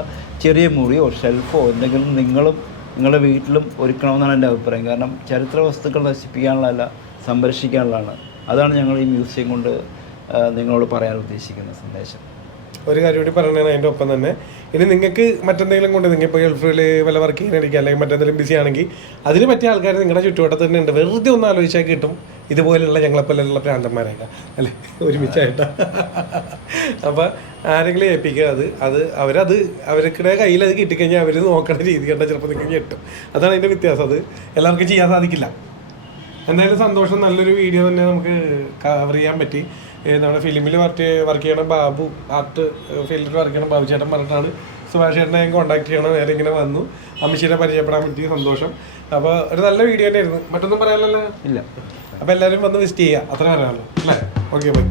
ചെറിയ മുറിയോ ഷെൽഫോ എന്തെങ്കിലും നിങ്ങളുടെ വീട്ടിലും ഒരുക്കണമെന്നാണ് എൻ്റെ അഭിപ്രായം. കാരണം ചരിത്ര വസ്തുക്കൾ നശിപ്പിക്കാനുള്ളതല്ല, സംരക്ഷിക്കാനുള്ളതാണ്. അതാണ് ഞങ്ങൾ ഈ മ്യൂസിയം കൊണ്ട് നിങ്ങളോട് പറയാൻ ഉദ്ദേശിക്കുന്ന സന്ദേശം. ഒരു കാര്യം കൂടി പറഞ്ഞാൽ അതിൻ്റെ ഒപ്പം തന്നെ, ഇനി നിങ്ങൾക്ക് മറ്റെന്തെങ്കിലും കൊണ്ട് നിങ്ങൾ ഇപ്പോൾ ഗൾഫിൽ വല്ല വർക്ക് ചെയ്യാനിരിക്കുക അല്ലെങ്കിൽ മറ്റെന്തെങ്കിലും ബിസി ആണെങ്കിൽ അതിന് പറ്റിയ ആൾക്കാർ നിങ്ങളുടെ ചുറ്റുവട്ടത്ത് തന്നെ ഉണ്ട്. വെറുതെ ഒന്ന് ആലോചിച്ചാൽ കിട്ടും ഇതുപോലെയുള്ള ഞങ്ങളെപ്പോലെയുള്ള പ്രാന്തന്മാരായിട്ടാണ് അല്ലേ, ഒരുമിച്ചായിട്ടാണ്. അപ്പോൾ ആരെങ്കിലും ഏൽപ്പിക്കുക, അവരുടെ കയ്യിൽ അത് കിട്ടിക്കഴിഞ്ഞാൽ അവർ നോക്കണ രീതി കണ്ടാൽ ചിലപ്പോൾ നിങ്ങൾക്ക് കിട്ടും. അതാണ് അതിൻ്റെ വ്യത്യാസം. അത് എല്ലാവർക്കും ചെയ്യാൻ സാധിക്കില്ല. എന്തായാലും സന്തോഷം. നല്ലൊരു വീഡിയോ തന്നെ നമുക്ക് കവർ ചെയ്യാൻ പറ്റി. നമ്മുടെ ഫിലിമിൽ വർക്ക് ചെയ്യണം ബാബു, ആർട്ട് ഫീൽഡിൽ വർക്ക് ചെയ്യണം ബാബു ചേട്ടൻ പറഞ്ഞിട്ടാണ് സുഭാഷ് ചേട്ടനെ ഞാൻ കോൺടാക്ട് ചെയ്യണം. നേരെ ഇങ്ങനെ വന്നു, അമ്മച്ചീനെ പരിചയപ്പെടാൻ പറ്റി, സന്തോഷം. അപ്പോൾ ഒരു നല്ല വീഡിയോ തന്നെയായിരുന്നു. മറ്റൊന്നും പറയാനല്ലോ? ഇല്ല. അപ്പോൾ എല്ലാവരും വന്ന് വിസിറ്റ് ചെയ്യുക, അത്ര പറയാനുള്ളൂ അല്ലേ? Okay bye.